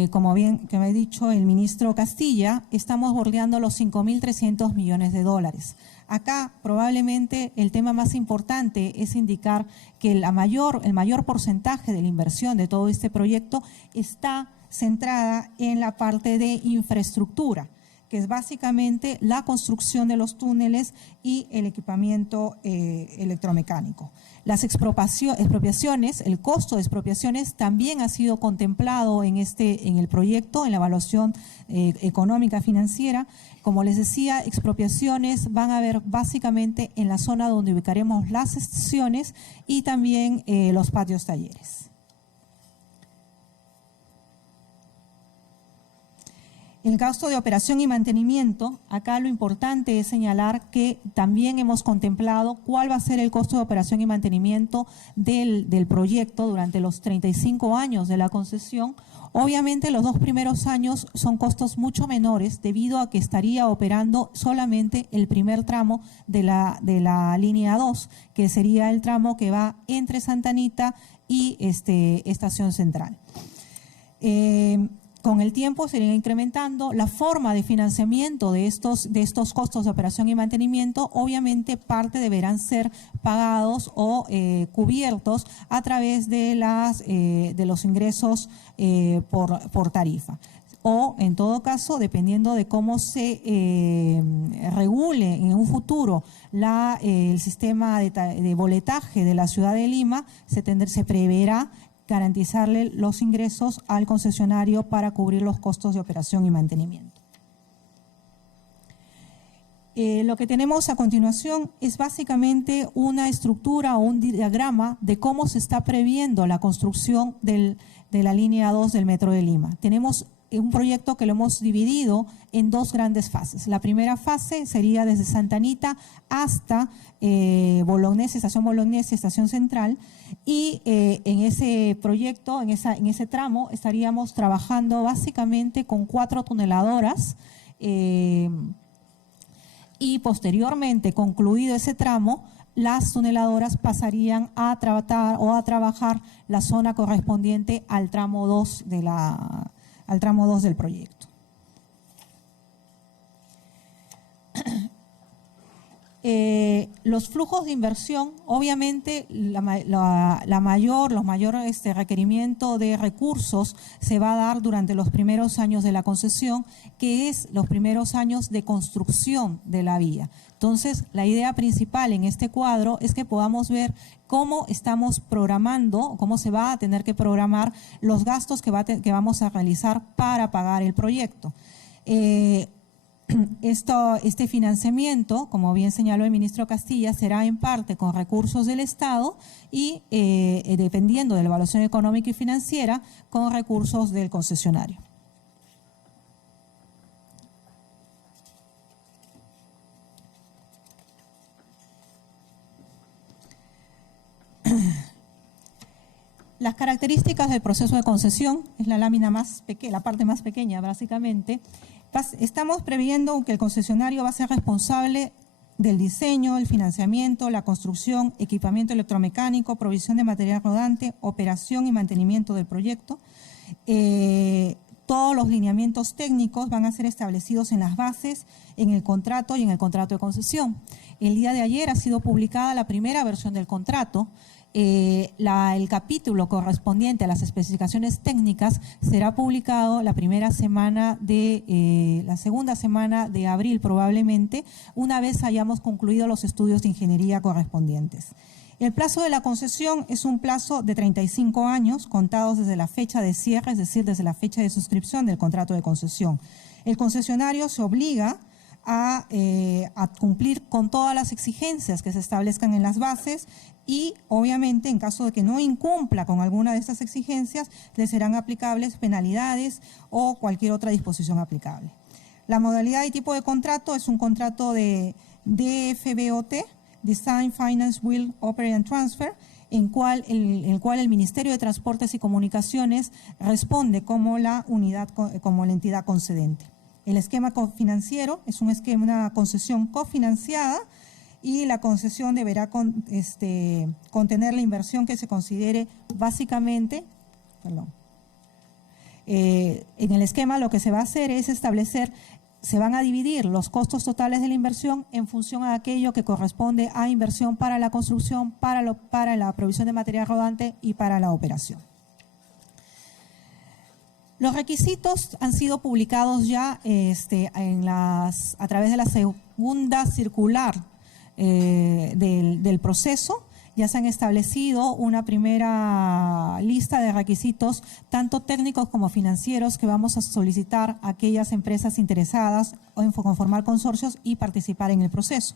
como bien que me ha dicho el ministro Castilla, estamos bordeando los 5.300 millones de dólares. Acá probablemente el tema más importante es indicar que el mayor porcentaje de la inversión de todo este proyecto está centrada en la parte de infraestructura, que es básicamente la construcción de los túneles y el equipamiento electromecánico. Las expropiaciones, el costo de expropiaciones también ha sido contemplado en el proyecto, en la evaluación económica financiera. Como les decía, expropiaciones van a haber básicamente en la zona donde ubicaremos las estaciones y también los patios talleres. El gasto de operación y mantenimiento, acá lo importante es señalar que también hemos contemplado cuál va a ser el costo de operación y mantenimiento del proyecto durante los 35 años de la concesión. Obviamente los 2 primeros años son costos mucho menores debido a que estaría operando solamente el primer tramo de la línea 2, que sería el tramo que va entre Santa Anita y Estación Central. Con el tiempo se irá incrementando la forma de financiamiento de estos costos de operación y mantenimiento. Obviamente parte deberán ser pagados o cubiertos a través de los ingresos por tarifa. O, en todo caso, dependiendo de cómo se regule en un futuro el sistema de boletaje de la ciudad de Lima, se preverá garantizarle los ingresos al concesionario para cubrir los costos de operación y mantenimiento. Lo que tenemos a continuación es básicamente una estructura o un diagrama de cómo se está previendo la construcción de la línea 2 del Metro de Lima. Tenemos un proyecto que lo hemos dividido en 2 grandes fases. La primera fase sería desde Santa Anita hasta Estación Bolognesi, Estación Central, y en ese proyecto, en ese tramo, estaríamos trabajando básicamente con 4 tuneladoras y posteriormente, concluido ese tramo, las tuneladoras pasarían a trabajar la zona correspondiente al tramo 2 del proyecto. Los flujos de inversión, obviamente los mayores requerimiento de recursos se va a dar durante los primeros años de la concesión, que es los primeros años de construcción de la vía. Entonces, la idea principal en este cuadro es que podamos ver cómo estamos programando, cómo se va a tener que programar los gastos que vamos a realizar para pagar el proyecto. Este financiamiento, como bien señaló el ministro Castilla, será en parte con recursos del Estado y, dependiendo de la evaluación económica y financiera, con recursos del concesionario. Las características del proceso de concesión es la lámina más pequeña, la parte más pequeña básicamente. Estamos previendo que el concesionario va a ser responsable del diseño, el financiamiento, la construcción, equipamiento electromecánico, provisión de material rodante, operación y mantenimiento del proyecto. Todos los lineamientos técnicos van a ser establecidos en las bases, en el contrato y en el contrato de concesión. El día de ayer ha sido publicada la primera versión del contrato. El capítulo correspondiente a las especificaciones técnicas será publicado la segunda semana de abril probablemente, una vez hayamos concluido los estudios de ingeniería correspondientes. El plazo de la concesión es un plazo de 35 años contados desde la fecha de cierre, es decir, desde la fecha de suscripción del contrato de concesión. El concesionario se obliga a cumplir con todas las exigencias que se establezcan en las bases y, obviamente, en caso de que no incumpla con alguna de estas exigencias, le serán aplicables penalidades o cualquier otra disposición aplicable. La modalidad y tipo de contrato es un contrato de DFBOT, Design, Finance, Build, Operate and Transfer, en el cual el Ministerio de Transportes y Comunicaciones responde como la entidad concedente. El esquema cofinanciero es una concesión cofinanciada y la concesión deberá contener la inversión que se considere básicamente, en el esquema lo que se va a hacer es establecer, se van a dividir los costos totales de la inversión en función a aquello que corresponde a inversión para la construcción, para la provisión de material rodante y para la operación. Los requisitos han sido publicados ya a través de la segunda circular del proceso. Ya se han establecido una primera lista de requisitos, tanto técnicos como financieros, que vamos a solicitar a aquellas empresas interesadas en conformar consorcios y participar en el proceso.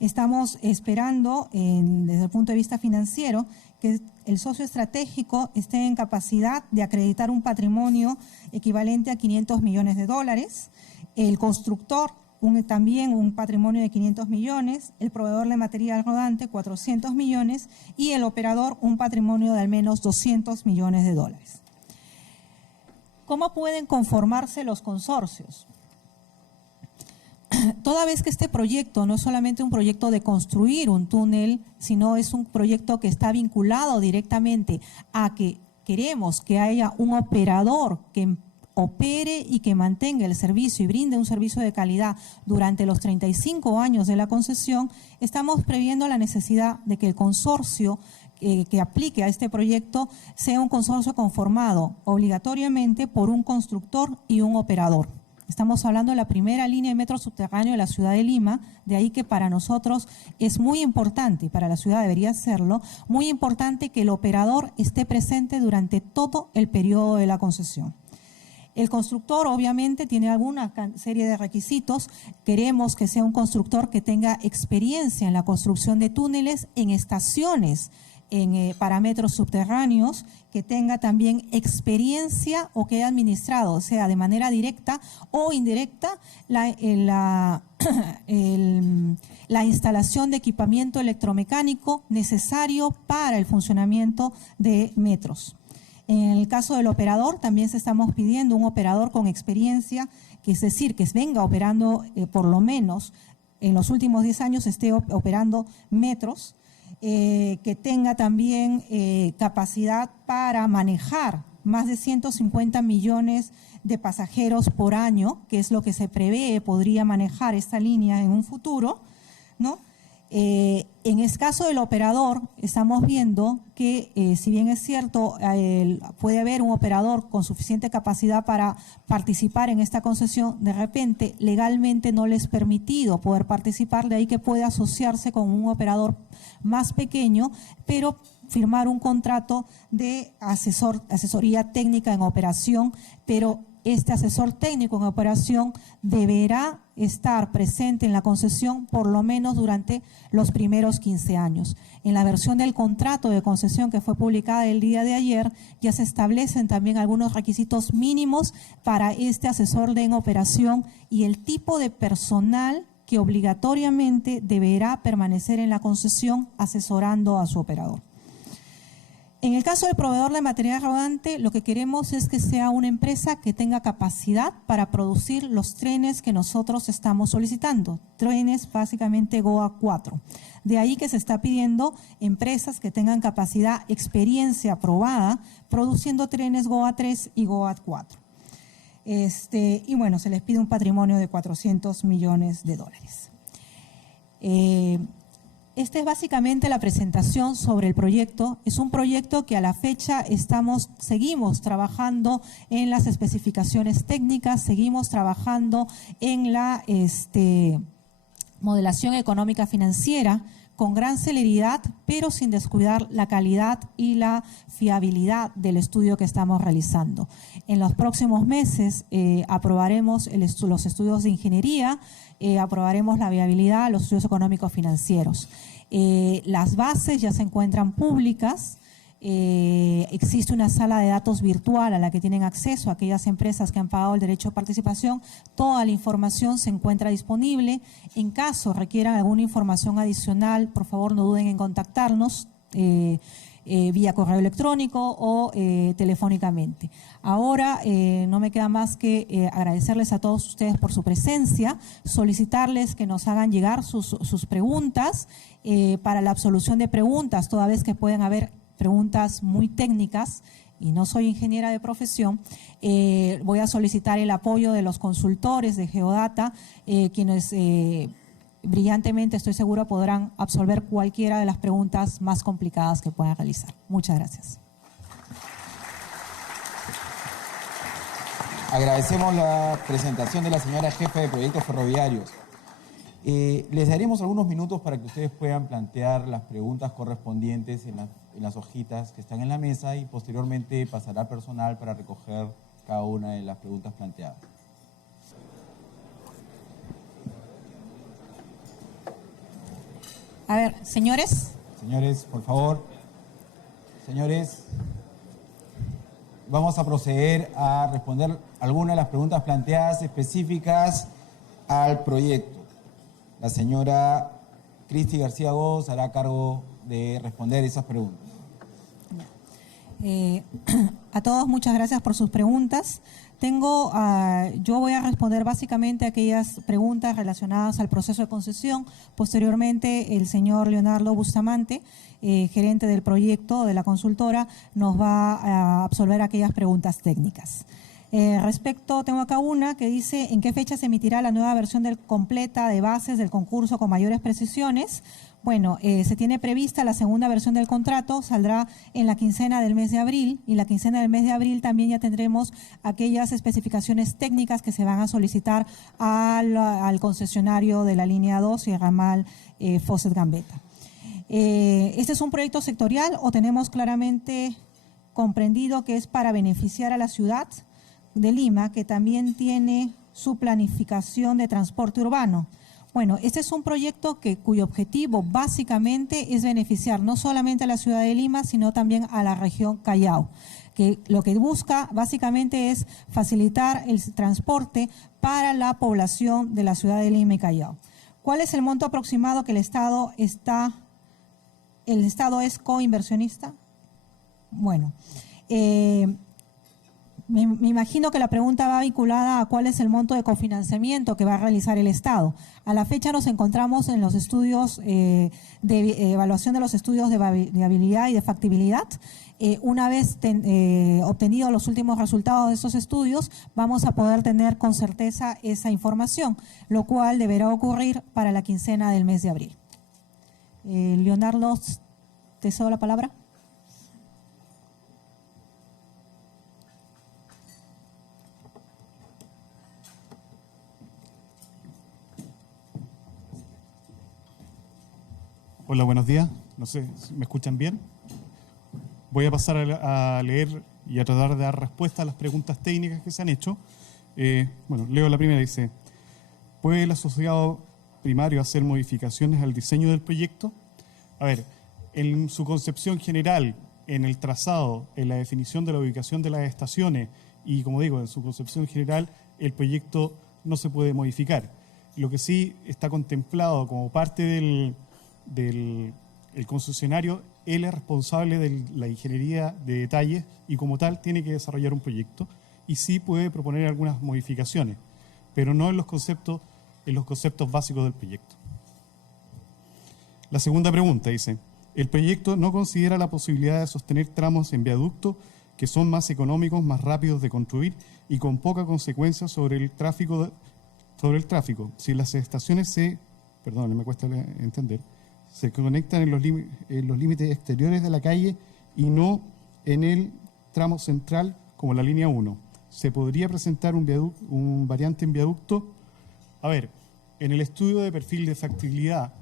Estamos esperando, desde el punto de vista financiero, que el socio estratégico esté en capacidad de acreditar un patrimonio equivalente a $500 millones, el constructor también un patrimonio de 500 millones, el proveedor de material rodante 400 millones y el operador un patrimonio de al menos $200 millones. ¿Cómo pueden conformarse los consorcios? Toda vez que este proyecto no es solamente un proyecto de construir un túnel, sino es un proyecto que está vinculado directamente a que queremos que haya un operador que opere y que mantenga el servicio y brinde un servicio de calidad durante los 35 años de la concesión, estamos previendo la necesidad de que el consorcio que aplique a este proyecto sea un consorcio conformado obligatoriamente por un constructor y un operador. Estamos hablando de la primera línea de metro subterráneo de la ciudad de Lima, de ahí que para nosotros es muy importante, y para la ciudad debería serlo, muy importante que el operador esté presente durante todo el periodo de la concesión. El constructor obviamente tiene alguna serie de requisitos. Queremos que sea un constructor que tenga experiencia en la construcción de túneles, en estaciones, en parámetros subterráneos, que tenga también experiencia o que haya administrado, o sea, de manera directa o indirecta, la instalación de equipamiento electromecánico necesario para el funcionamiento de metros. En el caso del operador, también se estamos pidiendo un operador con experiencia, que es decir, que venga operando por lo menos en los últimos 10 años esté operando metros, que tenga también capacidad para manejar más de 150 millones de pasajeros por año, que es lo que se prevé podría manejar esta línea en un futuro, ¿no? En el caso del operador, estamos viendo que, si bien es cierto, puede haber un operador con suficiente capacidad para participar en esta concesión, de repente legalmente no les es permitido poder participar, de ahí que puede asociarse con un operador más pequeño, pero firmar un contrato de asesoría técnica en operación, pero este asesor técnico en operación deberá estar presente en la concesión por lo menos durante los primeros 15 años. En la versión del contrato de concesión que fue publicada el día de ayer, ya se establecen también algunos requisitos mínimos para este asesor en operación y el tipo de personal que obligatoriamente deberá permanecer en la concesión asesorando a su operador. En el caso del proveedor de material rodante, lo que queremos es que sea una empresa que tenga capacidad para producir los trenes que nosotros estamos solicitando, trenes básicamente GOA 4. De ahí que se está pidiendo empresas que tengan capacidad, experiencia probada, produciendo trenes GOA 3 y GOA 4. Y bueno, se les pide un patrimonio de $400 millones. Esta es básicamente la presentación sobre el proyecto. Es un proyecto que a la fecha seguimos trabajando en las especificaciones técnicas, seguimos trabajando en la modelación económica financiera con gran celeridad, pero sin descuidar la calidad y la fiabilidad del estudio que estamos realizando. En los próximos meses aprobaremos los estudios de ingeniería, aprobaremos la viabilidad, los estudios económicos financieros. Las bases ya se encuentran públicas. Existe una sala de datos virtual a la que tienen acceso aquellas empresas que han pagado el derecho de participación. Toda la información se encuentra disponible. En caso requieran alguna información adicional, por favor no duden en contactarnos vía correo electrónico o telefónicamente. Ahora no me queda más que agradecerles a todos ustedes por su presencia, solicitarles que nos hagan llegar sus preguntas para la absolución de preguntas, toda vez que pueden haber preguntas muy técnicas y no soy ingeniera de profesión. Voy a solicitar el apoyo de los consultores de Geodata, quienes brillantemente, estoy segura, podrán absolver cualquiera de las preguntas más complicadas que puedan realizar. Muchas gracias. Agradecemos la presentación de la señora jefe de proyectos ferroviarios. Les daremos algunos minutos para que ustedes puedan plantear las preguntas correspondientes en las hojitas que están en la mesa y posteriormente pasará personal para recoger cada una de las preguntas planteadas. A ver, señores. Señores, por favor. Señores, vamos a proceder a responder algunas de las preguntas planteadas específicas al proyecto. La señora Cristi García Gómez hará cargo de responder esas preguntas. A todos muchas gracias por sus preguntas. Yo voy a responder básicamente aquellas preguntas relacionadas al proceso de concesión. Posteriormente, el señor Leonardo Bustamante, gerente del proyecto de la consultora, nos va a absolver aquellas preguntas técnicas. Tengo acá una que dice: ¿en qué fecha se emitirá la nueva versión completa de bases del concurso con mayores precisiones? Bueno, se tiene prevista la segunda versión del contrato, saldrá en la quincena del mes de abril, y la quincena del mes de abril también ya tendremos aquellas especificaciones técnicas que se van a solicitar al concesionario de la línea 2 y el ramal Fawcett-Gambetta. ¿Este es un proyecto sectorial o tenemos claramente comprendido que es para beneficiar a la ciudad de Lima, que también tiene su planificación de transporte urbano? Bueno, este es un proyecto cuyo objetivo básicamente es beneficiar no solamente a la ciudad de Lima, sino también a la región Callao, que lo que busca básicamente es facilitar el transporte para la población de la ciudad de Lima y Callao. ¿Cuál es el monto aproximado que el Estado es coinversionista? Bueno, me imagino que la pregunta va vinculada a cuál es el monto de cofinanciamiento que va a realizar el Estado. A la fecha nos encontramos en los estudios de evaluación de los estudios de viabilidad y de factibilidad. Una vez obtenidos los últimos resultados de estos estudios, vamos a poder tener con certeza esa información, lo cual deberá ocurrir para la quincena del mes de abril. Leonardo, te cedo la palabra. Hola, buenos días. No sé si me escuchan bien. Voy a pasar a leer y a tratar de dar respuesta a las preguntas técnicas que se han hecho. Leo la primera. Dice: ¿puede el asociado primario hacer modificaciones al diseño del proyecto? A ver, en su concepción general, en el trazado, en la definición de la ubicación de las estaciones y, como digo, en su concepción general, el proyecto no se puede modificar. Lo que sí está contemplado como parte del concesionario, él es responsable de la ingeniería de detalles y como tal tiene que desarrollar un proyecto y sí puede proponer algunas modificaciones, pero no en los conceptos básicos del proyecto. La segunda pregunta dice: ¿el proyecto no considera la posibilidad de sostener tramos en viaducto que son más económicos, más rápidos de construir y con poca consecuencia sobre el tráfico? Si las estaciones se conectan en los límites exteriores de la calle y no en el tramo central como la línea 1. ¿Se podría presentar un variante en viaducto? A ver, en el estudio de perfil de factibilidad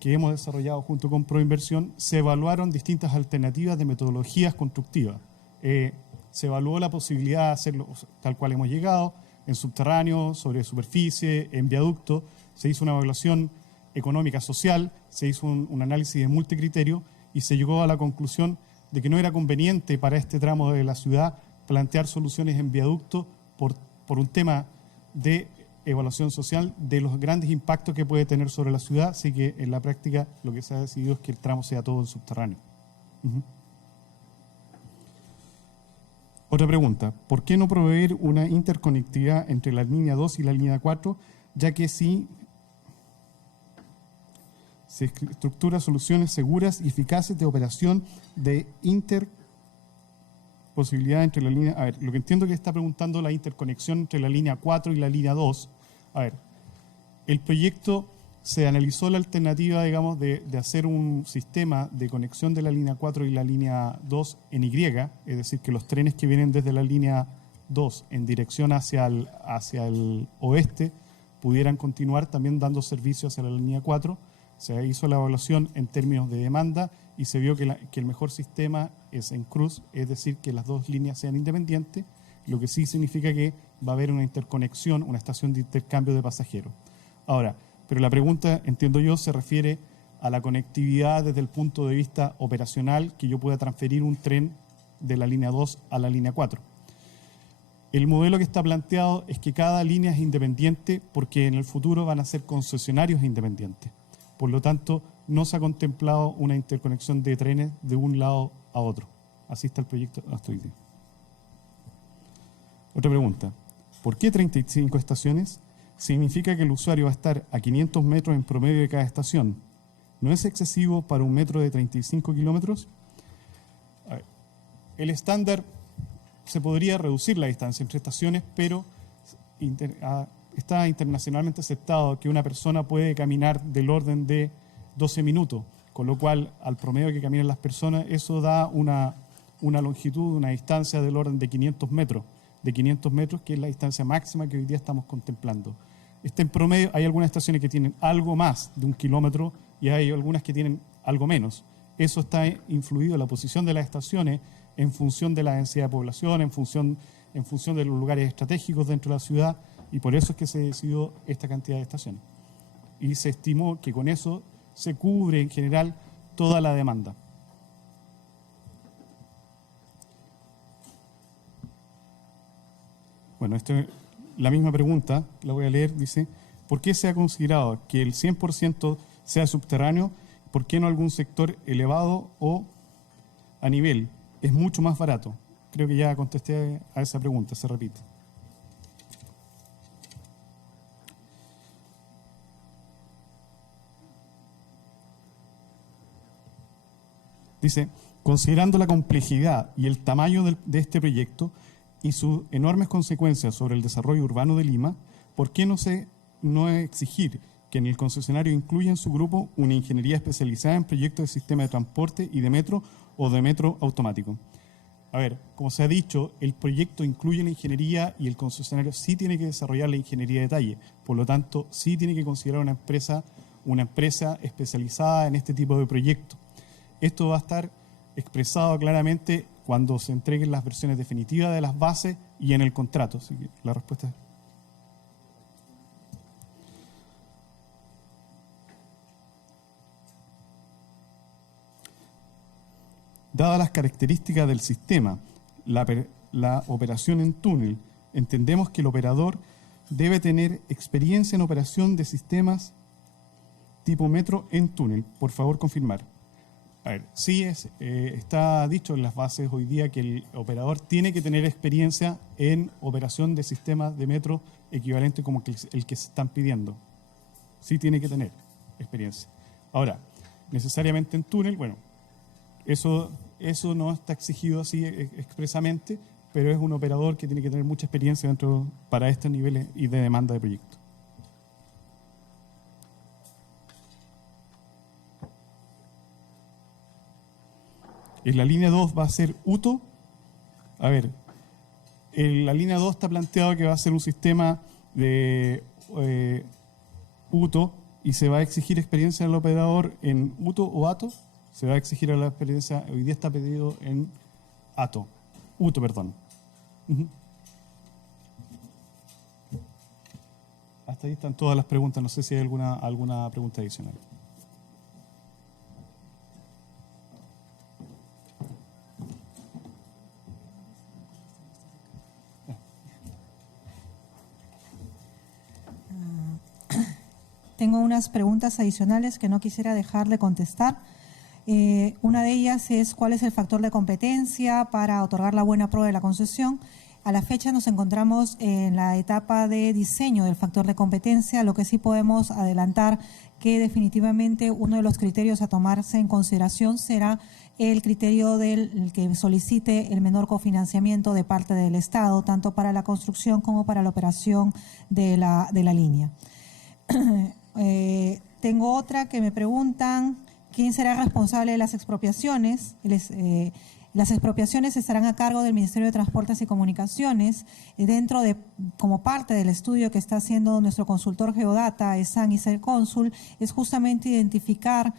que hemos desarrollado junto con Proinversión, se evaluaron distintas alternativas de metodologías constructivas. Se evaluó la posibilidad de hacerlo tal cual hemos llegado, en subterráneo, sobre superficie, en viaducto. Se hizo una evaluación económica social, se hizo un análisis de multicriterio y se llegó a la conclusión de que no era conveniente para este tramo de la ciudad plantear soluciones en viaducto por un tema de evaluación social de los grandes impactos que puede tener sobre la ciudad, así que en la práctica lo que se ha decidido es que el tramo sea todo en subterráneo. Otra pregunta, ¿por qué no proveer una interconectividad entre la línea 2 y la línea 4, ya que sí se estructura soluciones seguras y eficaces de operación de interposibilidad entre la línea... A ver, lo que entiendo que está preguntando la interconexión entre la línea 4 y la línea 2. A ver, el proyecto se analizó la alternativa, digamos, de hacer un sistema de conexión de la línea 4 y la línea 2 en Y, es decir, que los trenes que vienen desde la línea 2 en dirección hacia el oeste pudieran continuar también dando servicio hacia la línea 4. Se hizo la evaluación en términos de demanda y se vio que el mejor sistema es en cruz, es decir, que las dos líneas sean independientes, lo que sí significa que va a haber una interconexión, una estación de intercambio de pasajeros. Ahora, pero la pregunta, entiendo yo, se refiere a la conectividad desde el punto de vista operacional, que yo pueda transferir un tren de la línea 2 a la línea 4. El modelo que está planteado es que cada línea es independiente porque en el futuro van a ser concesionarios independientes. Por lo tanto, no se ha contemplado una interconexión de trenes de un lado a otro. Así está el proyecto hasta hoy día. Otra pregunta. ¿Por qué 35 estaciones? Significa que el usuario va a estar a 500 metros en promedio de cada estación. ¿No es excesivo para un metro de 35 kilómetros? El estándar se podría reducir la distancia entre estaciones, pero está internacionalmente aceptado que una persona puede caminar del orden de 12 minutos, con lo cual al promedio que caminan las personas eso da una longitud, una distancia del orden de 500 metros. De 500 metros, que es la distancia máxima que hoy día estamos contemplando. En promedio hay algunas estaciones que tienen algo más de 1 kilómetro y hay algunas que tienen algo menos. Eso está influido, la posición de las estaciones, en función de la densidad de población, en función de los lugares estratégicos dentro de la ciudad, y por eso es que se decidió esta cantidad de estaciones. Y se estimó que con eso se cubre en general toda la demanda. Bueno, la misma pregunta, la voy a leer, dice, ¿por qué se ha considerado que el 100% sea subterráneo? ¿Por qué no algún sector elevado o a nivel? Es mucho más barato. Creo que ya contesté a esa pregunta, se repite. Dice, considerando la complejidad y el tamaño de este proyecto y sus enormes consecuencias sobre el desarrollo urbano de Lima, ¿por qué no exigir que en el concesionario incluya en su grupo una ingeniería especializada en proyectos de sistema de transporte y de metro o de metro automático? A ver, como se ha dicho, el proyecto incluye la ingeniería y el concesionario sí tiene que desarrollar la ingeniería de detalle. Por lo tanto, sí tiene que considerar una empresa especializada en este tipo de proyectos. Esto va a estar expresado claramente cuando se entreguen las versiones definitivas de las bases y en el contrato. Así que la respuesta es... Dadas las características del sistema, la operación en túnel, entendemos que el operador debe tener experiencia en operación de sistemas tipo metro en túnel. Por favor, confirmar. A ver, sí está dicho en las bases hoy día que el operador tiene que tener experiencia en operación de sistemas de metro equivalente como el que se están pidiendo. Sí tiene que tener experiencia. Ahora, necesariamente en túnel, bueno, eso no está exigido así expresamente, pero es un operador que tiene que tener mucha experiencia para estos niveles y de demanda de proyecto. En la línea 2 va a ser UTO. A ver, en la línea 2 está planteado que va a ser un sistema de UTO ¿Y se va a exigir experiencia del operador en UTO o ATO? Se va a exigir la experiencia, hoy día está pedido en UTO, perdón. Hasta ahí están todas las preguntas, no sé si hay alguna pregunta adicional. Tengo unas preguntas adicionales que no quisiera dejar de contestar. Una de ellas es cuál es el factor de competencia para otorgar la buena prueba de la concesión. A la fecha nos encontramos en la etapa de diseño del factor de competencia, lo que sí podemos adelantar que definitivamente uno de los criterios a tomarse en consideración será el criterio del que solicite el menor cofinanciamiento de parte del Estado, tanto para la construcción como para la operación de la línea. Tengo otra que me preguntan, ¿quién será responsable de las expropiaciones? Las expropiaciones estarán a cargo del Ministerio de Transportes y Comunicaciones, como parte del estudio que está haciendo nuestro consultor Geodata, ESAN y Sercónsul, es justamente identificar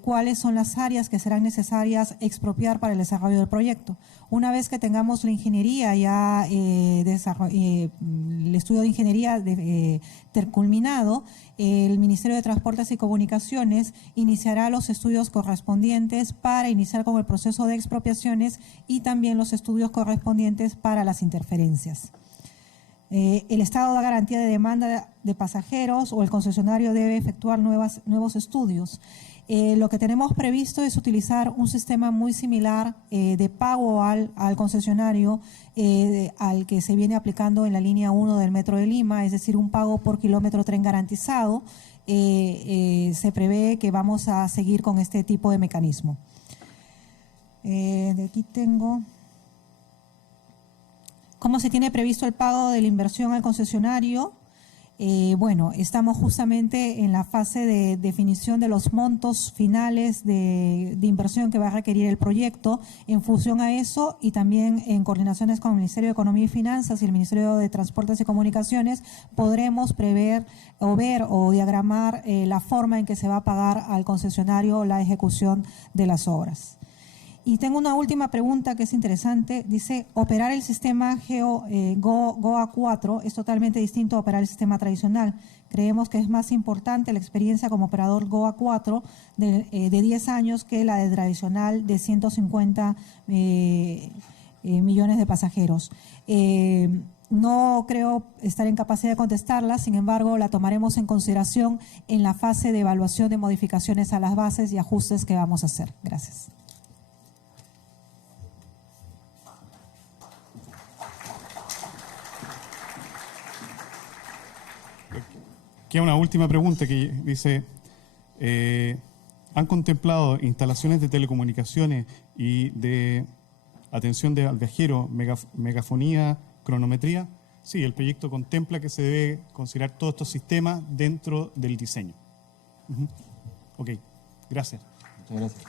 cuáles son las áreas que serán necesarias expropiar para el desarrollo del proyecto. Una vez que tengamos la ingeniería ya, el estudio de ingeniería culminado, el Ministerio de Transportes y Comunicaciones iniciará los estudios correspondientes para iniciar con el proceso de expropiaciones y también los estudios correspondientes para las interferencias. El Estado da garantía de demanda de pasajeros o el concesionario debe efectuar nuevos estudios. Lo que tenemos previsto es utilizar un sistema muy similar de pago al concesionario al que se viene aplicando en la línea 1 del Metro de Lima, es decir, un pago por kilómetro tren garantizado. Se prevé que vamos a seguir con este tipo de mecanismo. De aquí tengo… ¿Cómo se tiene previsto el pago de la inversión al concesionario? Bueno, estamos justamente en la fase de definición de los montos finales de inversión que va a requerir el proyecto. En función a eso y también en coordinaciones con el Ministerio de Economía y Finanzas y el Ministerio de Transportes y Comunicaciones, podremos prever o ver o diagramar la forma en que se va a pagar al concesionario la ejecución de las obras. Y tengo una última pregunta que es interesante. Dice, operar el sistema GOA 4 es totalmente distinto a operar el sistema tradicional. Creemos que es más importante la experiencia como operador GOA 4 de 10 años que la de tradicional de 150 millones de pasajeros. No creo estar en capacidad de contestarla, sin embargo, la tomaremos en consideración en la fase de evaluación de modificaciones a las bases y ajustes que vamos a hacer. Gracias. Queda una última pregunta que dice, ¿han contemplado instalaciones de telecomunicaciones y de atención al viajero, megafonía, cronometría? Sí, el proyecto contempla que se debe considerar todos estos sistemas dentro del diseño. Ok, gracias. Muchas gracias.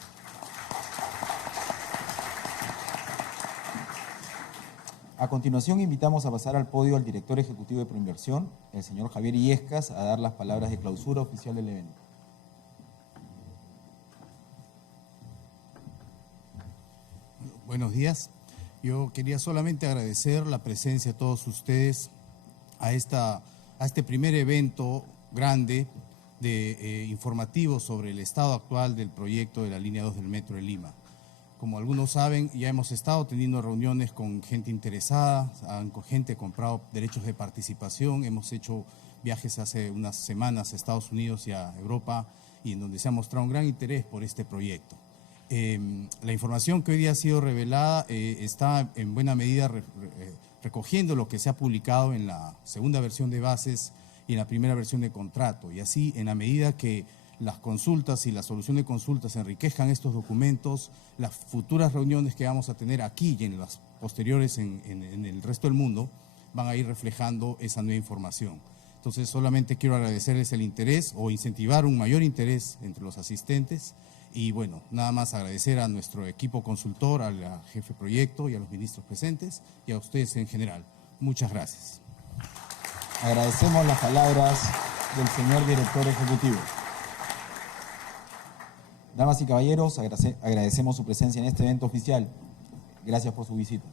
A continuación, invitamos a pasar al podio al director ejecutivo de Proinversión, el señor Javier Illescas, a dar las palabras de clausura oficial del evento. Buenos días. Yo quería solamente agradecer la presencia de todos ustedes a este primer evento grande informativo sobre el estado actual del proyecto de la línea 2 del Metro de Lima. Como algunos saben, ya hemos estado teniendo reuniones con gente interesada, con gente que ha comprado derechos de participación, hemos hecho viajes hace unas semanas a Estados Unidos y a Europa, y en donde se ha mostrado un gran interés por este proyecto. La información que hoy día ha sido revelada está en buena medida recogiendo lo que se ha publicado en la segunda versión de bases y en la primera versión de contrato, y así en la medida que las consultas y la solución de consultas enriquezcan estos documentos, las futuras reuniones que vamos a tener aquí y en las posteriores en el resto del mundo van a ir reflejando esa nueva información. Entonces solamente quiero agradecerles el interés o incentivar un mayor interés entre los asistentes y bueno, nada más agradecer a nuestro equipo consultor, al jefe de proyecto y a los ministros presentes y a ustedes en general. Muchas gracias. Agradecemos las palabras del señor director ejecutivo. Damas y caballeros, agradecemos su presencia en este evento oficial. Gracias por su visita.